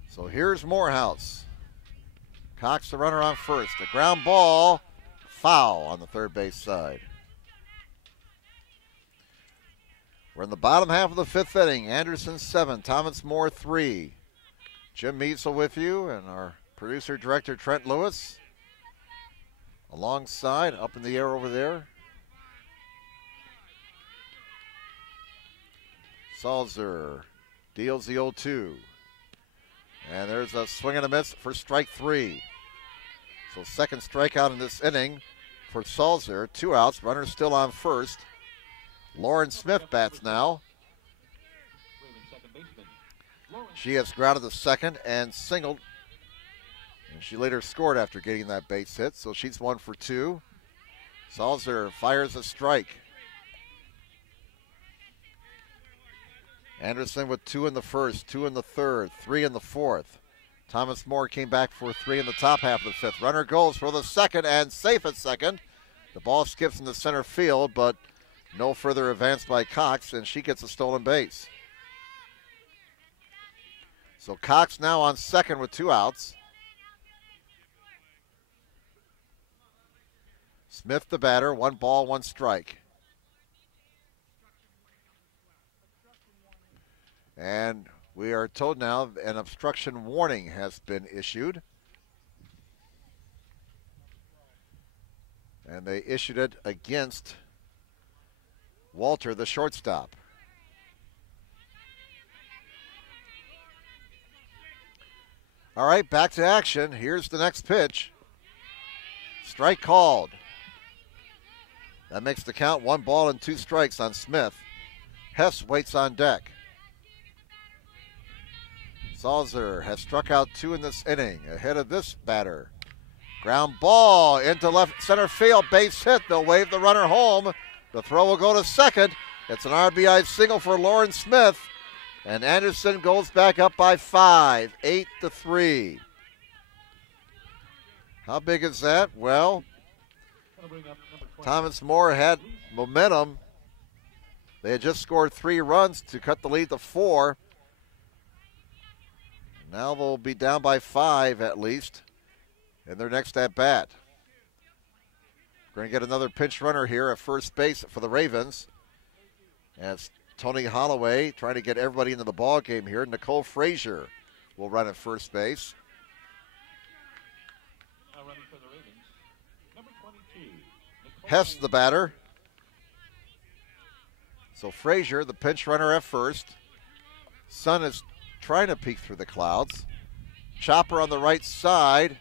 So here's Morehouse. Cox the runner on first. A ground ball, foul on the third base side. We're in the bottom half of the fifth inning. Anderson 7, Thomas Moore 3. Jim Measel with you and our producer director Trent Lewis. Alongside, up in the air over there. Salzer deals the 0-2. And there's a swing and a miss for strike three. So second strikeout in this inning for Salzer. 2 outs, runner still on first. Lauren Smith bats now. Ravens second baseman. She has grounded the second and singled. And she later scored after getting that base hit, so she's 1 for 2. Salzer fires a strike. Anderson with 2 in the first, 2 in the third, 3 in the fourth. Thomas Moore came back for 3 in the top half of the fifth. Runner goes for the second and safe at second. The ball skips into center field, but no further advance by Cox, and she gets a stolen base. So Cox now on second with 2 outs. Smith the batter, 1 ball, 1 strike. And we are told now an obstruction warning has been issued. And they issued it against Walter, the shortstop. All right, back to action. Here's the next pitch. Strike called. That makes the count 1 ball and 2 strikes on Smith. Hess waits on deck. Salzer has struck out 2 in this inning, ahead of this batter. Ground ball into left center field, base hit. They'll wave the runner home. The throw will go to second. It's an RBI single for Lauren Smith. And Anderson goes back up by 5, 8-3. How big is that? Well, I'll bring up number 20. Thomas Moore had momentum. They had just scored 3 runs to cut the lead to 4. Now they'll be down by 5 at least in their next at bat. We're going to get another pinch runner here at first base for the Ravens. As Tony Holloway trying to get everybody into the ball game here. Nicole Frazier will run at first base. Now running for the Ravens, number 22, Nicole Hess the batter. So Frazier, the pinch runner at first. Sun is trying to peek through the clouds. Chopper on the right side.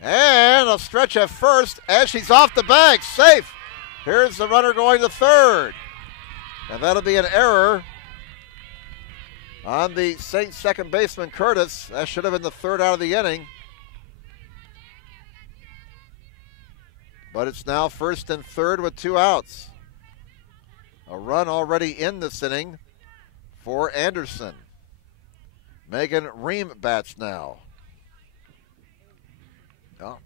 And a stretch at first as she's off the bag. Safe. Here's the runner going to third. And that'll be an error on the St. second baseman, Curtis. That should have been the third out of the inning. But it's now first and third with 2 outs. A run already in this inning for Anderson. Megan Ream bats now. Oh.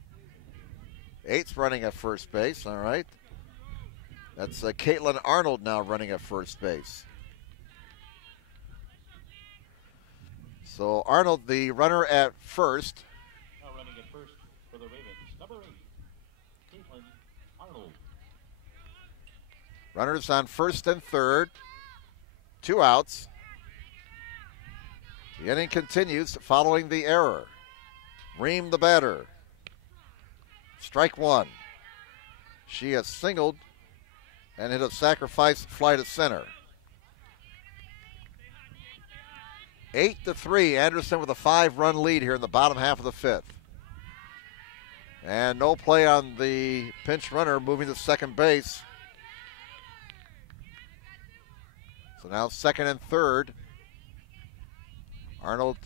8's running at first base, all right. That's Caitlin Arnold now running at first base. So Arnold, the runner at first. Now running at first for the Ravens, number 8, Caitlin Arnold. Runners on first and third. 2 outs. The inning continues following the error. Ream the batter. Strike 1. She has singled and hit a sacrifice fly to center. 8-3, Anderson with a 5-run lead here in the bottom half of the 5th. And no play on the pinch runner moving to second base. So now second and third. Arnold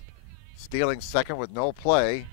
stealing second with no play.